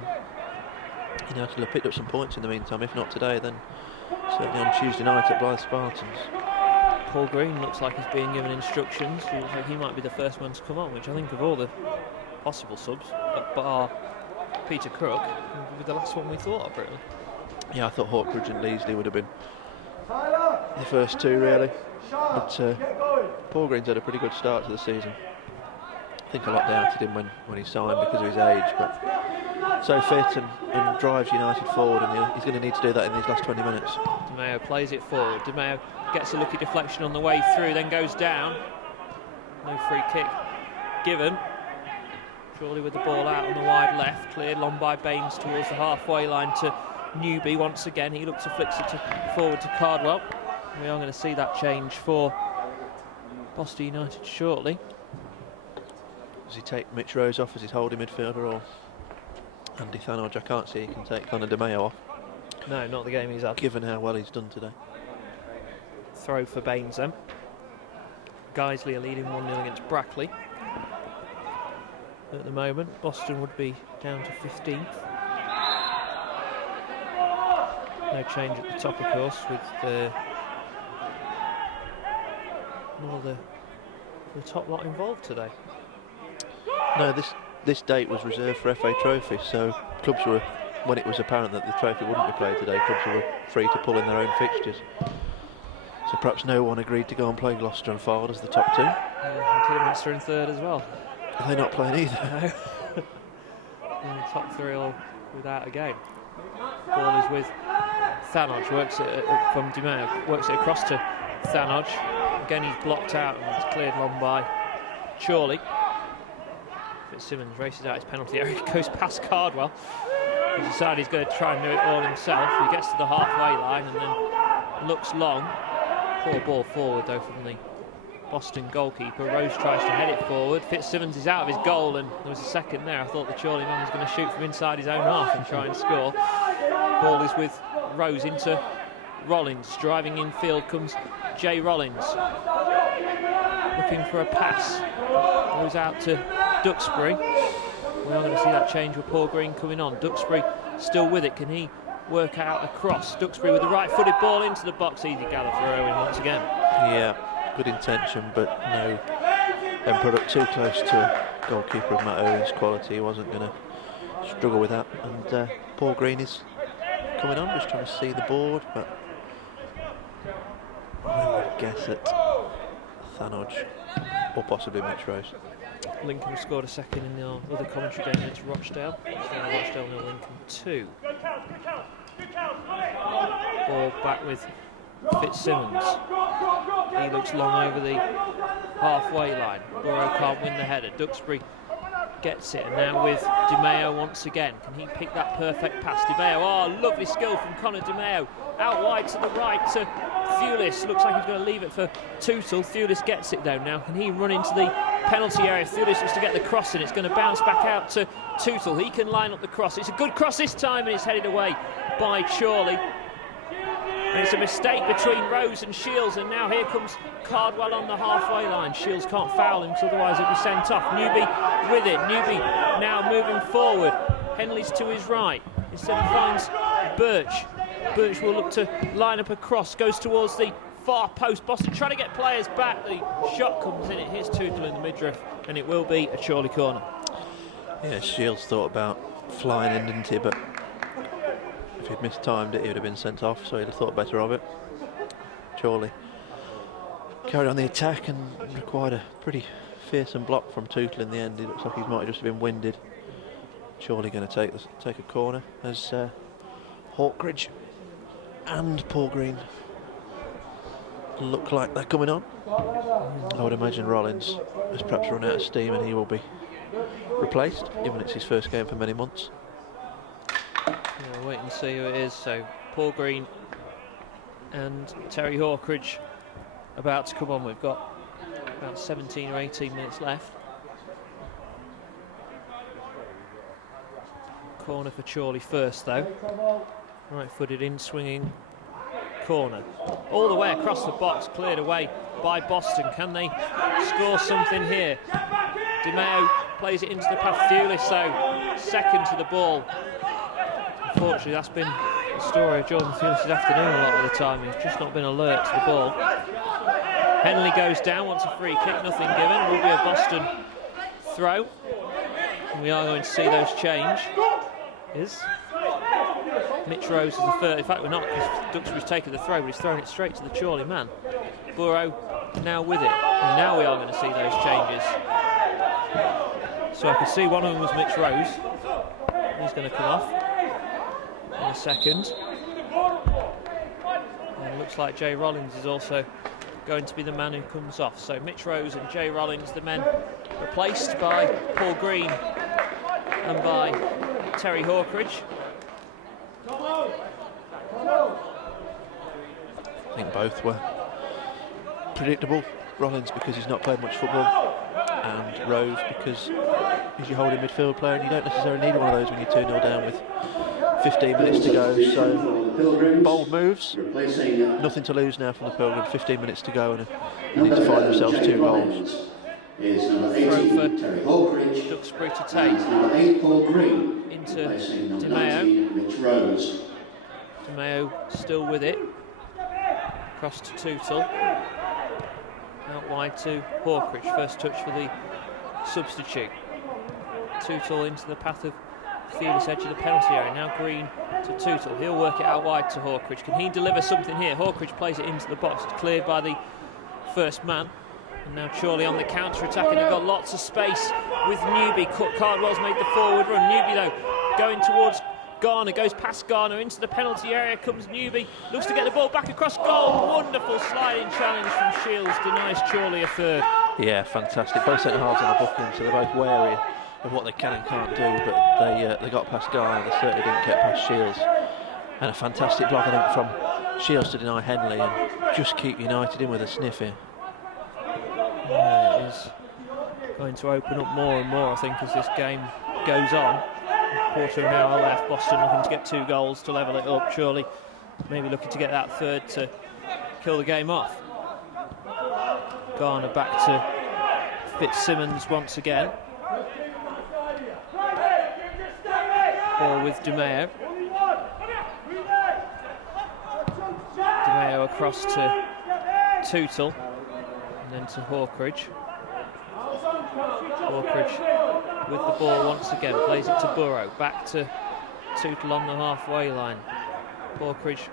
will have picked up some points in the meantime. If not today, then certainly on Tuesday night at Blythe Spartans. Paul Green looks like he's being given instructions. He looks like he might be the first one to come on, which I think of all the possible subs, bar Peter Crook, would be the last one we thought of, really. Yeah, I thought Hawkridge and Leasley would have been the first two, really. But Paul Green's had a pretty good start to the season. I think a lot doubted him when he signed because of his age, but so fit and drives United forward, and he's going to need to do that in these last 20 minutes. DeMeo plays it forward. DeMeo gets a lucky deflection on the way through, then goes down. No free kick given. Chorley with the ball out on the wide left, cleared long by Baines towards the halfway line to Newby once again. He looks to flicks it forward to Cardwell. We are going to see that change for Boston United shortly. Does he take Mitch Rose off as his holding midfielder, or Andy Thanodge? I can't see he can take Conor DeMeo off. No, not the game he's had. Given how well he's done today. Throw for Baines then. Guiseley are leading 1-0 against Brackley. At the moment, Boston would be down to 15th. No change at the top, of course, with the top lot involved today. No, this date was reserved for FA Trophy, so clubs were, when it was apparent that the trophy wouldn't be played today, clubs were free to pull in their own fixtures. So perhaps no one agreed to go and play Gloucester and Fylde as the top two. And Kidderminster in third as well. Are they not playing either? No. And the top three all without a game. Ball is with Thanodge, works it from DeMeo, works it across to Thanodge. Again, he's blocked out and it's cleared long by Chorley. Fitzsimmons races out his penalty area, goes past Cardwell. He's decided he's going to try and do it all himself. He gets to the halfway line and then looks long. Poor ball forward though from the Boston goalkeeper. Rose tries to head it forward. Fitzsimmons is out of his goal, and there was a second there. I thought the Chorley man was going to shoot from inside his own half and try and score. Ball is with Rose into Rollins. Driving infield comes Jay Rollins. Looking for a pass. Goes out to Duxbury. We are going to see that change with Paul Green coming on. Duxbury still with it. Can he work out a cross? Duxbury with the right-footed ball into the box. Easy gather for Irwin once again. Yeah, good intention, but no end product. Too close to a goalkeeper of Matt Irwin's quality. He wasn't going to struggle with that. And Paul Green is coming on, just trying to see the board, but I would guess at Thanodge or possibly Mitch Rose. Lincoln scored a second in the other commentary game against Rochdale. So Rochdale 0, Lincoln 2. Ball back with Fitzsimmons. He looks long over the halfway line. Burrow can't win the header. Duxbury gets it, and now with DeMeo once again. Can he pick that perfect pass? DeMeo, oh, lovely skill from Conor DeMeo. Out wide to the right to Thewlis. Looks like he's going to leave it for Tootle. Thewlis gets it though now. Can he run into the penalty area? Thewlis wants to get the cross in. It's going to bounce back out to Tootle. He can line up the cross. It's a good cross this time, and it's headed away by Chorley. And it's a mistake between Rose and Shields, and now here comes Cardwell on the halfway line. Shields can't foul him, because otherwise he'll be sent off. Newby with it. Newby now moving forward. Henley's to his right. Instead he finds Birch. Birch will look to line up a cross, goes towards the far post. Boston trying to get players back. The shot comes in, it hits Tootle in the midriff, and it will be a Chorley corner. Yeah, Shields thought about flying in, didn't he? But if he'd mistimed it, he would have been sent off, so he'd have thought better of it. Chorley carried on the attack and required a pretty fearsome block from Tootle in the end. It looks like he might have just been winded. Chorley going to take a corner as Hawkridge and Paul Green look like they're coming on. I would imagine Rollins has perhaps run out of steam and he will be replaced, given it's his first game for many months. We'll wait and see who it is. So Paul Green and Terry Hawkridge about to come on. We've got about 17 or 18 minutes left. Corner for Chorley first though. Right-footed in, swinging corner. All the way across the box, cleared away by Boston. Can they score something here? DeMeo plays it into the path of Thewlis, so second to the ball. Unfortunately, that's been the story of Jordan Thewlis this afternoon a lot of the time. He's just not been alert to the ball. Henley goes down, wants a free kick, nothing given. It will be a Boston throw. And we are going to see those change. Mitch Rose is the third. In fact, we're not, because Duxbury's taken the throw, but he's thrown it straight to the Chorley man. Burrow now with it. And now we are going to see those changes. So I can see one of them was Mitch Rose. He's going to come off in a second. And it looks like Jay Rollins is also going to be the man who comes off. So Mitch Rose and Jay Rollins, the men replaced by Paul Green and by Terry Hawkridge. I think both were predictable. Rollins because he's not played much football, and Rose because he's your holding midfield player, and you don't necessarily need one of those when you're 2-0 down with 15 minutes to go. So bold moves, nothing to lose now from the Pilgrims. 15 minutes to go, and they need to find themselves 2 goals. Throw for Duxbury to take into DeMeo. DeMeo still with it. Across to Tootle. Out wide to Hawkridge. First touch for the substitute. Tootle into the path of Thewlis, edge of the penalty area. Now Green to Tootle. He'll work it out wide to Hawkridge. Can he deliver something here? Hawkridge plays it into the box. It's cleared by the first man. And now Chorley on the counter-attack, and they've got lots of space with Newby. Cardwell's made the forward run. Newby, though, going towards Garner, goes past Garner into the penalty area. Comes Newby, looks to get the ball back across goal. Wonderful sliding challenge from Shields, denies Chorley a third. Yeah, fantastic. Both centre halves on the booking, so they're both wary of what they can and can't do. But they got past Garner. They certainly didn't get past Shields. And a fantastic block, I think, from Shields to deny Henley and just keep United in with a sniff here. Yeah, it is going to open up more and more, I think, as this game goes on. Quarter of an hour left. Boston looking to get 2 goals to level it up. Chorley maybe looking to get that third to kill the game off. Garner back to Fitzsimmons once again. Ball with DeMeo. DeMeo across to Tootle. And then to Hawkridge. Hawkridge with the ball once again, plays it to Burrow, back to Tootle on the halfway line. Hawkridge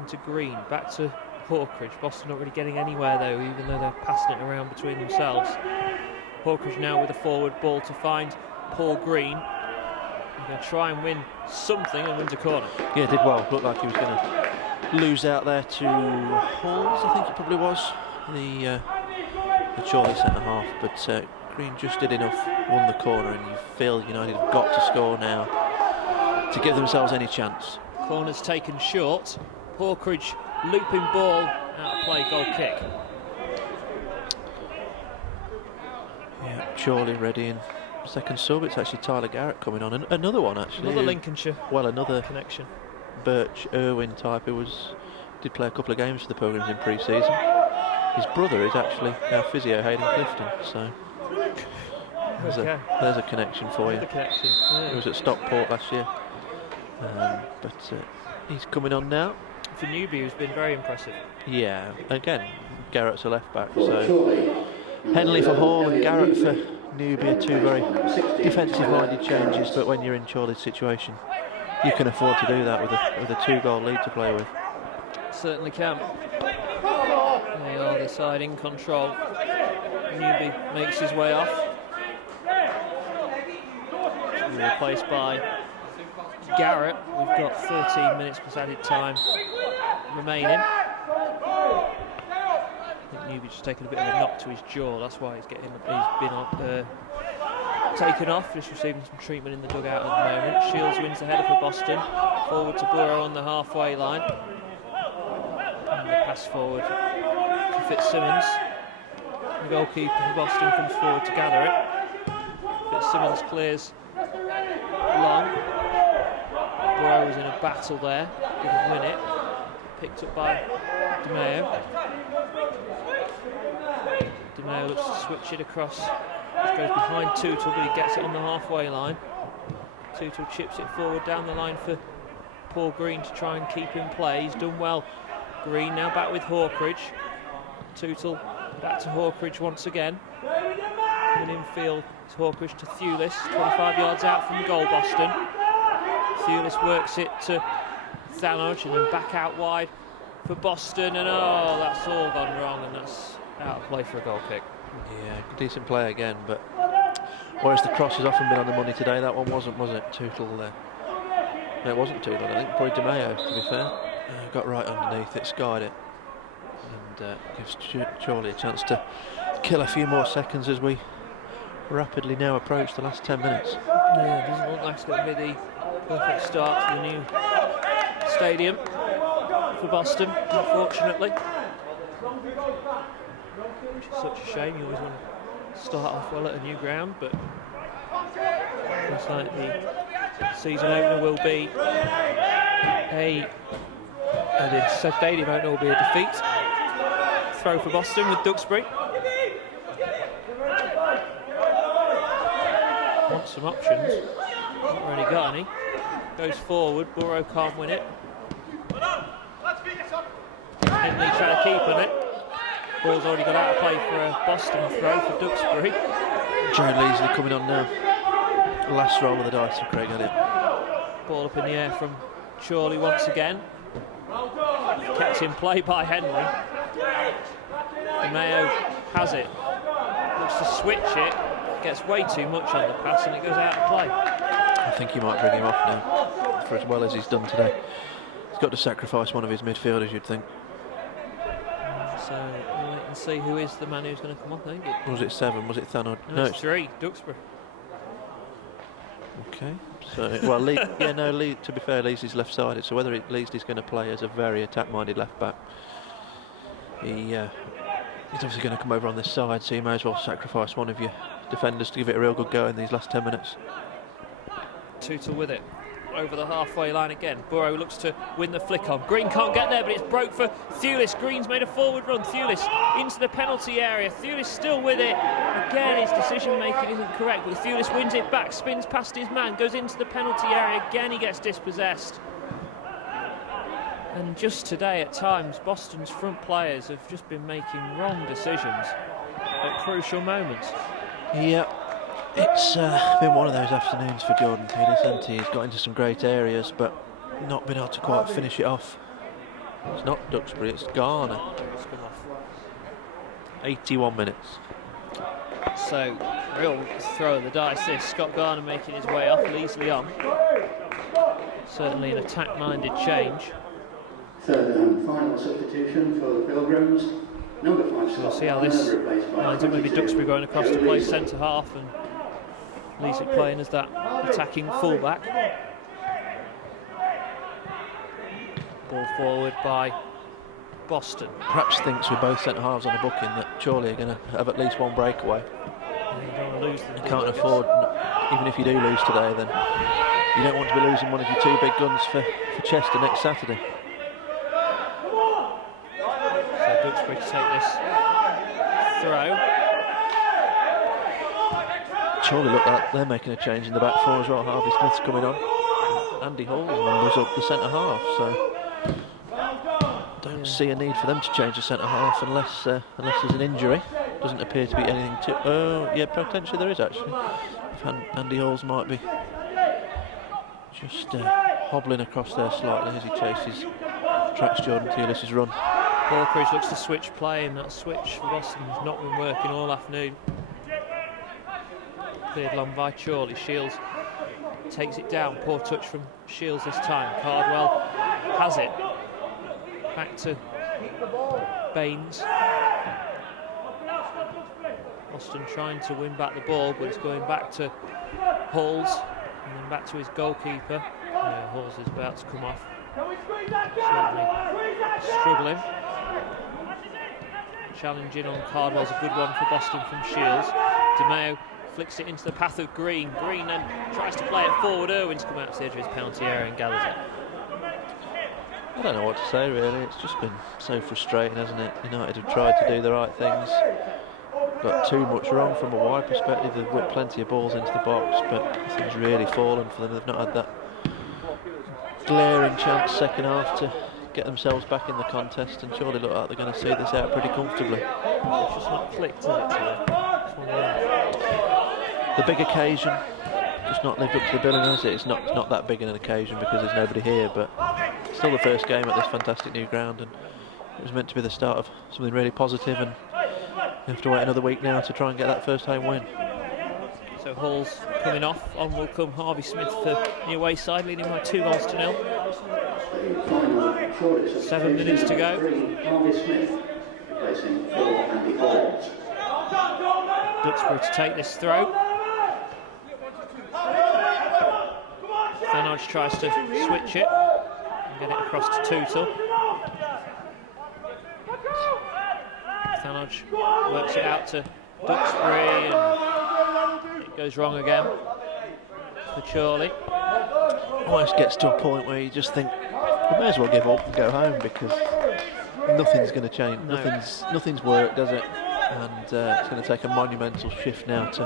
into Green, back to Hawkridge. Boston not really getting anywhere though, even though they're passing it around between themselves. Hawkridge now with a forward ball to find Paul Green. He's going to try and win something and wins a corner. Yeah, did well. Looked like he was going to lose out there to Halls, I think it probably was, the Chorley centre half, but Green just did enough, won the corner, and you feel United have got to score now to give themselves any chance. Corner's taken short. Hawkridge looping ball, out of play, goal kick. Yeah, Chorley ready, and second sub, it's actually Tyler Garrett coming on, and another one actually. Another Lincolnshire. Well, another connection. Birch Irwin type who did play a couple of games for the Pilgrims in pre-season. His brother is actually our physio, Hayden Clifton, so there's a connection for you. Connection, yeah. He was at Stockport last year, but he's coming on now. For Newby, who's been very impressive. Yeah, again, Garrett's a left back, so Henley for Hall and Garrett for Newby are 2 very defensive-minded changes, but when you're in Chorley's situation, you can afford to do that with a 2-goal lead to play with. Certainly can. They are the side in control. Newby makes his way off. Replaced by Garrett. We've got 13 minutes plus added time remaining. I think Newby's just taken a bit of a knock to his jaw. That's why he's been taken off. Just receiving some treatment in the dugout at the moment. Shields wins the header for Boston. Forward to Burrow on the halfway line. the pass forward to Fitzsimmons. The goalkeeper for Boston comes forward to gather it. Fitzsimmons clears long. Burrow was in a battle there, didn't win it. Picked up by DeMeo. DeMeo looks to switch it across. Just goes behind Tootle, but he gets it on the halfway line. Tootle chips it forward down the line for Paul Green to try and keep in play. He's done well. Green now back with Hawkridge. Tootle back to Hawkridge once again. And infield, it's Hawkridge to Thewlis, 25 yards out from goal, Boston. Thewlis works it to Thanodge and then back out wide for Boston, and oh, that's all gone wrong, and that's out of play for a goal kick. Yeah, decent play again, but whereas the cross has often been on the money today, that one wasn't, was it? Tootle there. No, it wasn't Tootle, I think, probably DeMeo, to be fair. Got right underneath it, skied it, and gives Chorley a chance to kill a few more seconds as we rapidly now approach the last 10 minutes. Yeah, it doesn't look like it's going to be the perfect start to the new stadium for Boston, unfortunately. Which is such a shame. You always want to start off well at a new ground, but looks like the season opener will be the stadium opener will be a defeat. Throw for Boston with Duxbury. Want some options, not really got any. Goes forward, Burrow can't win it. Henley trying to keep on it. Ball's already got out of play for a Boston throw for Duxbury. Joe Leasley coming on now. Last roll of the dice for Craig Elliott. Ball up in the air from Chorley once again. Kept in play by Henley. Mayo has it. Looks to switch it. Gets way too much on the pass and it goes out of play. I think he might bring him off now, for as well as he's done today. He's got to sacrifice one of his midfielders, you'd think. So we'll wait and see who is the man who's going to come off. I think Was it 7? Was it Thanod? No, it's 3. Duxbury. Okay. So well, Lee. To be fair, Leesley's left-sided. So whether Leesley's going to play as a very attack-minded left-back, he's obviously going to come over on this side. So you may as well sacrifice one of your defenders to give it a real good go in these last 10 minutes. Tootle with it over the halfway line again. Burrow looks to win the flick on. Green can't get there, but it's broke for Thewlis. Green's made a forward run. Thewlis into the penalty area. Thewlis still with it. Again, his decision making isn't correct, but Thewlis wins it back, spins past his man, goes into the penalty area. Again, he gets dispossessed. And just today, at times, Boston's front players have just been making wrong decisions at crucial moments. Yeah. It's been one of those afternoons for Jordan Thewlis, hasn't he? He's got into some great areas, but not been able to quite finish it off. It's not Duxbury, it's Garner. 81 minutes. So, real throw of the dice this. Scott Garner making his way off, Leasley on. Certainly an attack-minded change. Third and final substitution for the Pilgrims. Number 5. So we'll see how this lines up. Maybe Duxbury going across to play centre half and Leasley playing as that attacking fullback. Ball forward by Boston. Perhaps thinks with both centre halves on the booking that Chorley are going to have at least one breakaway. And you don't want to lose them. You can't afford, even if you do lose today, then you don't want to be losing one of your 2 big guns for Chester next Saturday. So Duxbury to take this throw. Chorley look like they're making a change in the back four as well. Harvey Smith's coming on. Andy Hall's numbers up the centre half, so don't see a need for them to change the centre half unless there's an injury. Doesn't appear to be anything to. Yeah, potentially there is actually. Andy Halls might be just hobbling across there slightly as he chases, tracks Jordan Thewlis' run. Hawkridge looks to switch play, and that switch for Boston has not been working all afternoon. Cleared long by Chorley. Shields takes it down. Poor touch from Shields this time. Cardwell has it. Back to Baines. Boston trying to win back the ball, but it's going back to Halls and then back to his goalkeeper. Yeah, Halls is about to come off. Certainly struggling. challenging on Cardwell's a good one for Boston from Shields. DeMeo flicks it into the path of Green. Green then tries to play it forward. Irwin's come out to the edge of his penalty area and gathers it. I don't know what to say really, it's just been so frustrating, hasn't it? United have tried to do the right things, got too much wrong from a wide perspective. They've whipped plenty of balls into the box, but things really fallen for them. They've not had that glaring chance second half to get themselves back in the contest, and surely look like they're going to see this out pretty comfortably. It's just not clicked, has it? The big occasion just not lived up to the billing, has it? It's not that big an occasion because there's nobody here, but it's still the first game at this fantastic new ground, and it was meant to be the start of something really positive, and you have to wait another week now to try and get that first home win. So Hall's coming off. On will come Harvey Smith for the away side, leading by 2-0. 7 minutes to go. Harvey Smith replacing for Andy Hall. Duxbury to take this throw. Thanodge tries to switch it and get it across to Tootle. Thanodge works it out to Duxbury and it goes wrong again for Chorley. Almost gets to a point where you just think we may as well give up and go home, because nothing's going to change. No. Nothing's worked, does it? And it's going to take a monumental shift now to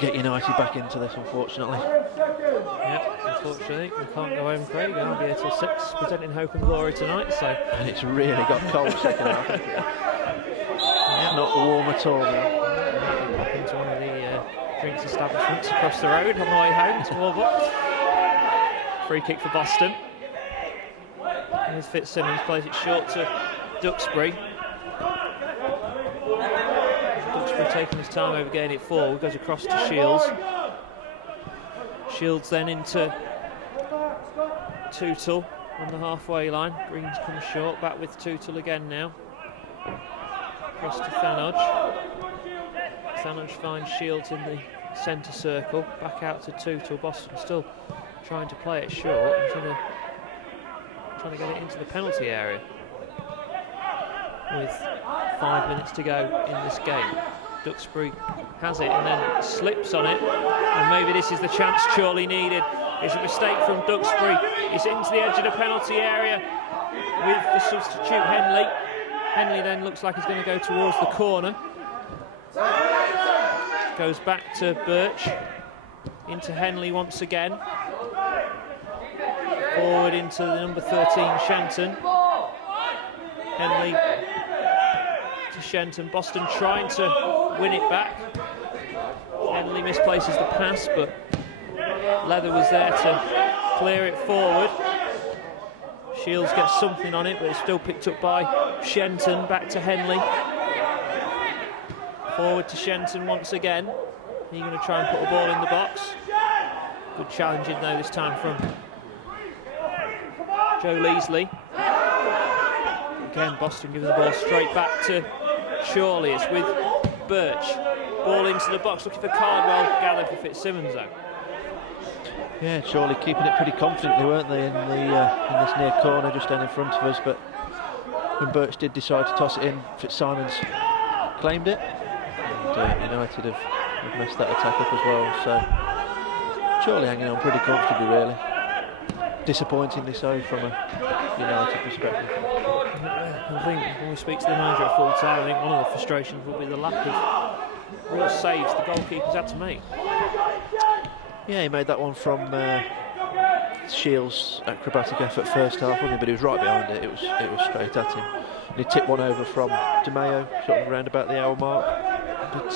get United back into this, unfortunately. Yep, unfortunately we can't go home, Craig. I'll be here till 6, presenting Hope and Glory tonight. So. And it's really got cold second half. It's not warm at all now. Pop into one of the drinks establishments across the road on the way home to warm up. Free kick for Boston. Here's Fitzsimmons, plays it short to Duxbury. Duxbury taking his time over getting it forward, goes across to Shields. Shields then into Tootle on the halfway line. Green's come short, back with Tootle again now. Across to Thanodge. Thanodge finds Shields in the centre circle, back out to Tootle. Boston still trying to play it short and trying to get it into the penalty area with 5 minutes to go in this game. Duxbury has it and then slips on it, and maybe this is the chance Chorley needed. It's a mistake from Duxbury. It's into the edge of the penalty area with the substitute Henley. Henley then looks like he's going to go towards the corner. Goes back to Birch, into Henley once again. Forward into the number 13, Shenton. Henley to Shenton. Boston trying to win it back. Henley misplaces the pass, but Leather was there to clear it forward. Shields gets something on it, but it's still picked up by Shenton. Back to Henley. Forward to Shenton once again. He's going to try and put a ball in the box. Good challenging though this time from Joe Leasley. Again, Boston giving the ball straight back to Chorley. It's with Birch. Ball into the box, looking for Cardwell. Gathered for Fitzsimmons though. Yeah, Chorley keeping it pretty confidently, weren't they, in this near corner just down in front of us. But when Birch did decide to toss it in, Fitzsimmons claimed it. And United have messed that attack up as well. So Chorley hanging on pretty comfortably, really. Disappointingly so from a United perspective. I think when we speak to the manager at full time, I think one of the frustrations will be the lack of real saves the goalkeepers had to make. Yeah, he made that one from Shields' acrobatic effort first half, wasn't he? But he was right behind it. It was straight at him. And he tipped one over from DeMeo, sort of around about the hour mark. But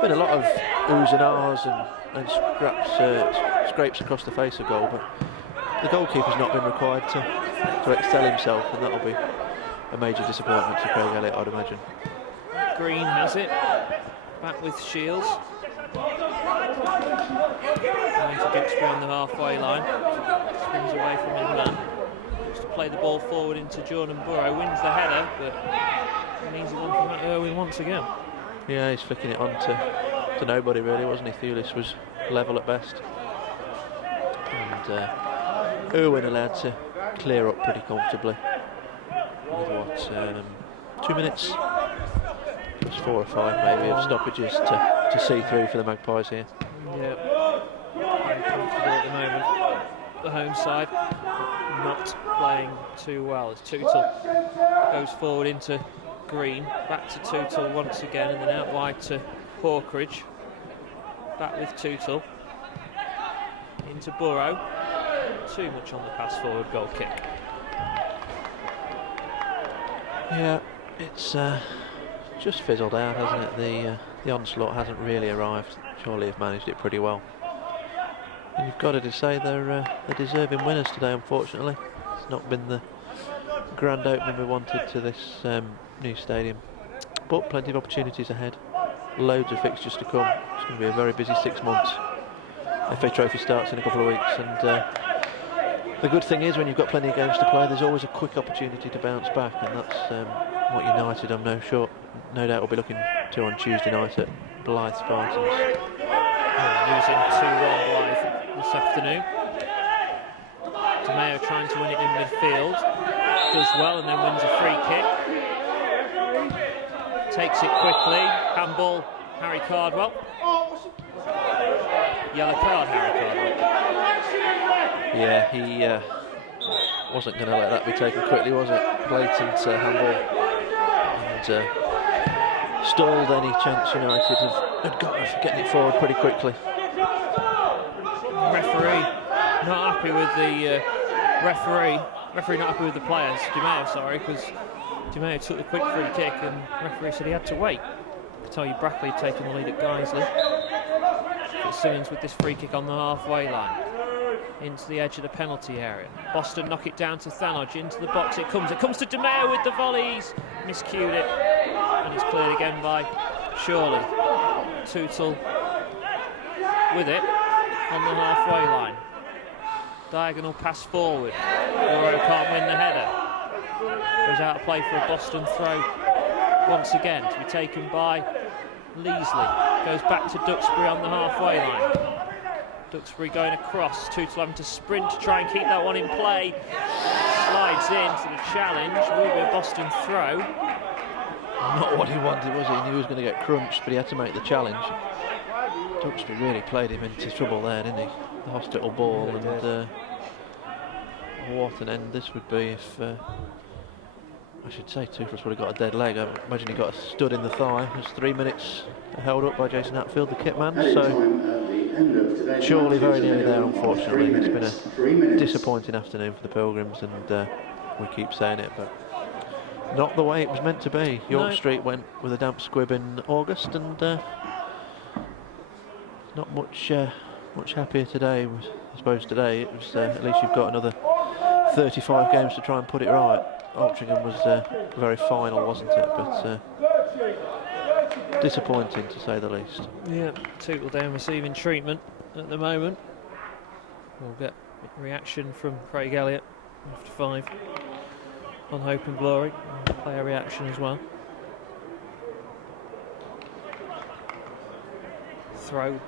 been a lot of oohs and ahs and scrapes across the face of goal. But the goalkeeper's not been required to excel himself, and that'll be a major disappointment to Craig Elliott, I'd imagine. Green has it. Back with Shields. Going to Duxbury on the halfway line. Spins away from his man. Looks to play the ball forward into Jordan Burrow. Wins the header, but an easy one from Matt Irwin once again. Yeah, he's flicking it on to nobody really, wasn't he? Thewlis was level at best. And Irwin allowed to clear up pretty comfortably with what 2 minutes. Just 4 or 5 maybe of stoppages to see through for the Magpies here. Yeah, very comfortable at the moment. The home side not playing too well as Tootle goes forward into Green, back to Tootle once again, and then out wide to Hawkridge. Back with Tootle into Burrow. Too much on the pass forward, goal kick. Yeah, it's just fizzled out, hasn't it? The onslaught hasn't really arrived. Chorley have managed it pretty well. And you've got to say they're deserving winners today, unfortunately. It's not been the grand opening we wanted to this new stadium. But plenty of opportunities ahead. Loads of fixtures to come. It's going to be a very busy 6 months. FA Trophy starts in a couple of weeks, and the good thing is when you've got plenty of games to play, there's always a quick opportunity to bounce back, and that's what United, I'm no doubt will be looking to on Tuesday night at Blythe Spartans. Losing 2-1 Blythe this afternoon. DeMeo trying to win it in midfield, does well and then wins a free kick. Takes it quickly, handball, Harry Cardwell. Yellow card, Harry Cardwell. Yeah, he wasn't going to let that be taken quickly, was it? Blatant handball, and stalled any chance United had got of getting it forward pretty quickly. Referee not happy with the referee not happy with the players. DeMeo, sorry, because DeMeo took the quick free kick and referee said he had to wait. I tell you, Brackley had taken the lead at Guiseley. Fitzsimmons with this free kick on the halfway line into the edge of the penalty area. Boston knock it down to Thanodge, into the box it comes to DeMeo with the volleys, miscued it, and it's cleared again by Chorley. Tootle with it on the halfway line. Diagonal pass forward. Burrow can't win the header. Goes out of play for a Boston throw once again to be taken by Leasley. Goes back to Duxbury on the halfway line. Duxbury going across. Tootle having to sprint to try and keep that one in play. Slides into the challenge. Will be a Boston throw. Not what he wanted, was he? He knew he was going to get crunched, but he had to make the challenge. Duxbury really played him into trouble there, didn't he? The hospital ball, and what an end this would be if I should say Tootle's would have got a dead leg. I imagine he got a stud in the thigh. It was 3 minutes held up by Jason Hatfield, the kit man. So surely very nearly there, unfortunately. It's been a disappointing afternoon for the Pilgrims, and we keep saying it, but not the way it was meant to be. York Street went with a damp squib in August, and not much happier today. I suppose today it was at least you've got another 35 games to try and put it right. Altrincham was very final, wasn't it? But disappointing to say the least. Yeah, Tootle down receiving treatment at the moment. We'll get a reaction from Craig Elliott after 5 on Hope and Glory. Player reaction as well. Throw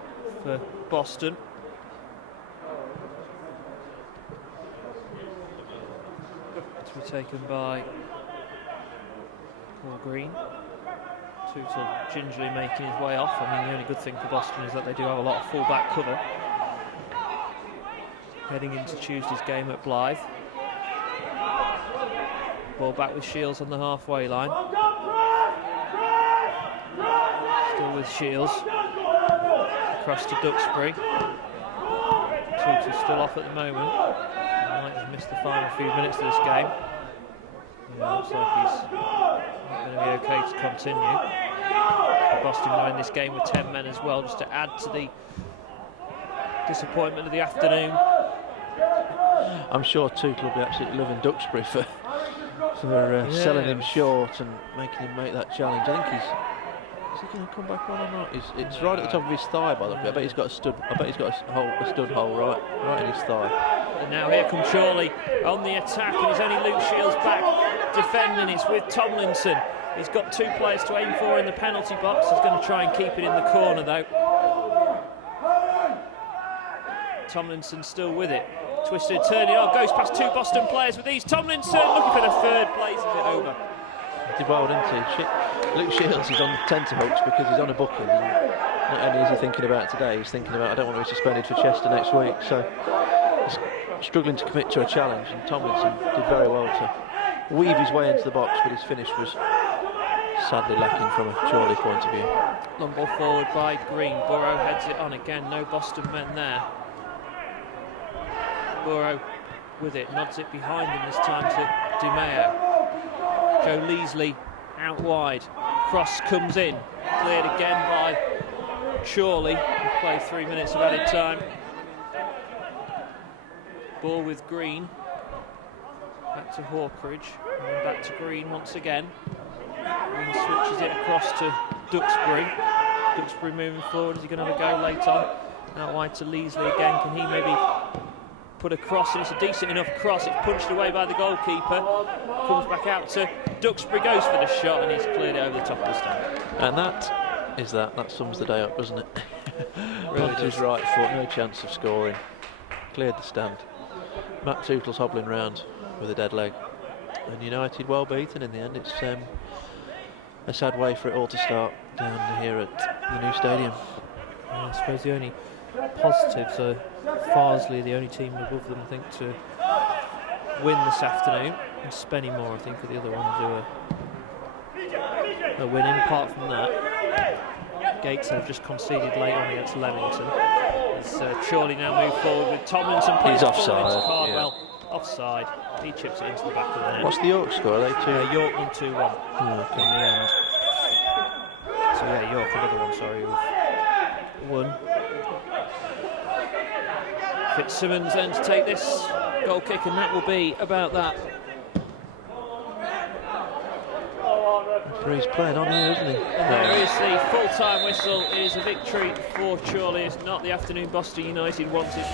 for Boston. To be taken by Paul Green. Tootle gingerly making his way off. I mean, the only good thing for Boston is that they do have a lot of full-back cover. Heading into Tuesday's game at Blythe. Ball back with Shields on the halfway line. Still with Shields. Across to Duxbury. Tootle's still off at the moment. He might have missed the final few minutes of this game. Yeah, looks like he's not going to be okay to continue. Boston will win this game with 10 men as well, just to add to the disappointment of the afternoon. I'm sure Tootle will be absolutely loving Duxbury for selling him short and making him make that challenge. I think is he going to come back on or not? It's right at the top of his thigh, by the way. I bet he's got a stud hole right in his thigh. And now here comes Chorley on the attack, and it's only Luke Shields back defending. It's with Tomlinson. He's got 2 players to aim for in the penalty box. He's going to try and keep it in the corner though. Tomlinson still with it. Twisted, turning, goes past 2 Boston players with these. Tomlinson looking for the 3rd place. Is it over? He did well, didn't he? Luke Shields is on tenterhooks because he's on a booking. And not only is he thinking about today, he's thinking about, I don't want to be suspended for Chester next week. So he's struggling to commit to a challenge, and Tomlinson did very well to weave his way into the box, but his finish was sadly lacking from a Chorley point of view. Long ball forward by Green. Burrow heads it on again. No Boston men there. Burrow with it, nods it behind him this time to Di Maio. Joe Leasley out wide. Cross comes in. Cleared again by Chorley. We've played 3 minutes of added time. Ball with Green. Back to Hawkridge. And then back to Green once again. Green switches it across to Duxbury. Duxbury moving forward. Is he going to have a go late on? Out wide to Leasley again. Can he maybe put a cross in? It's a decent enough cross. It's punched away by the goalkeeper. Comes back out to Duxbury, goes for the shot, and he's cleared it over the top of the stand. And that sums the day up, doesn't it? Really Onto his right foot, no chance of scoring. Cleared the stand. Matt Tootle's hobbling round with a dead leg. And United well beaten in the end. It's a sad way for it all to start down here at the new stadium. I suppose the only positives are Farsley, the only team above them, I think, to win this afternoon, and Spennymoor, I think, are the other ones who are winning. Apart from that, Gates have just conceded late on against Leamington. As Chorley now move forward with Tomlinson. He's offside. Into Cardwell. Yeah. Offside. He chips it into the back of the net. What's the York score? Are they two? York won 2-1 in the end. So yeah, York, another one, sorry, who've won. Fitzsimmons then to take this goal kick, and that will be about that. He's playing on here, isn't he? And there is the full-time whistle. It is a victory for Chorley. It's not the afternoon Boston United wanted.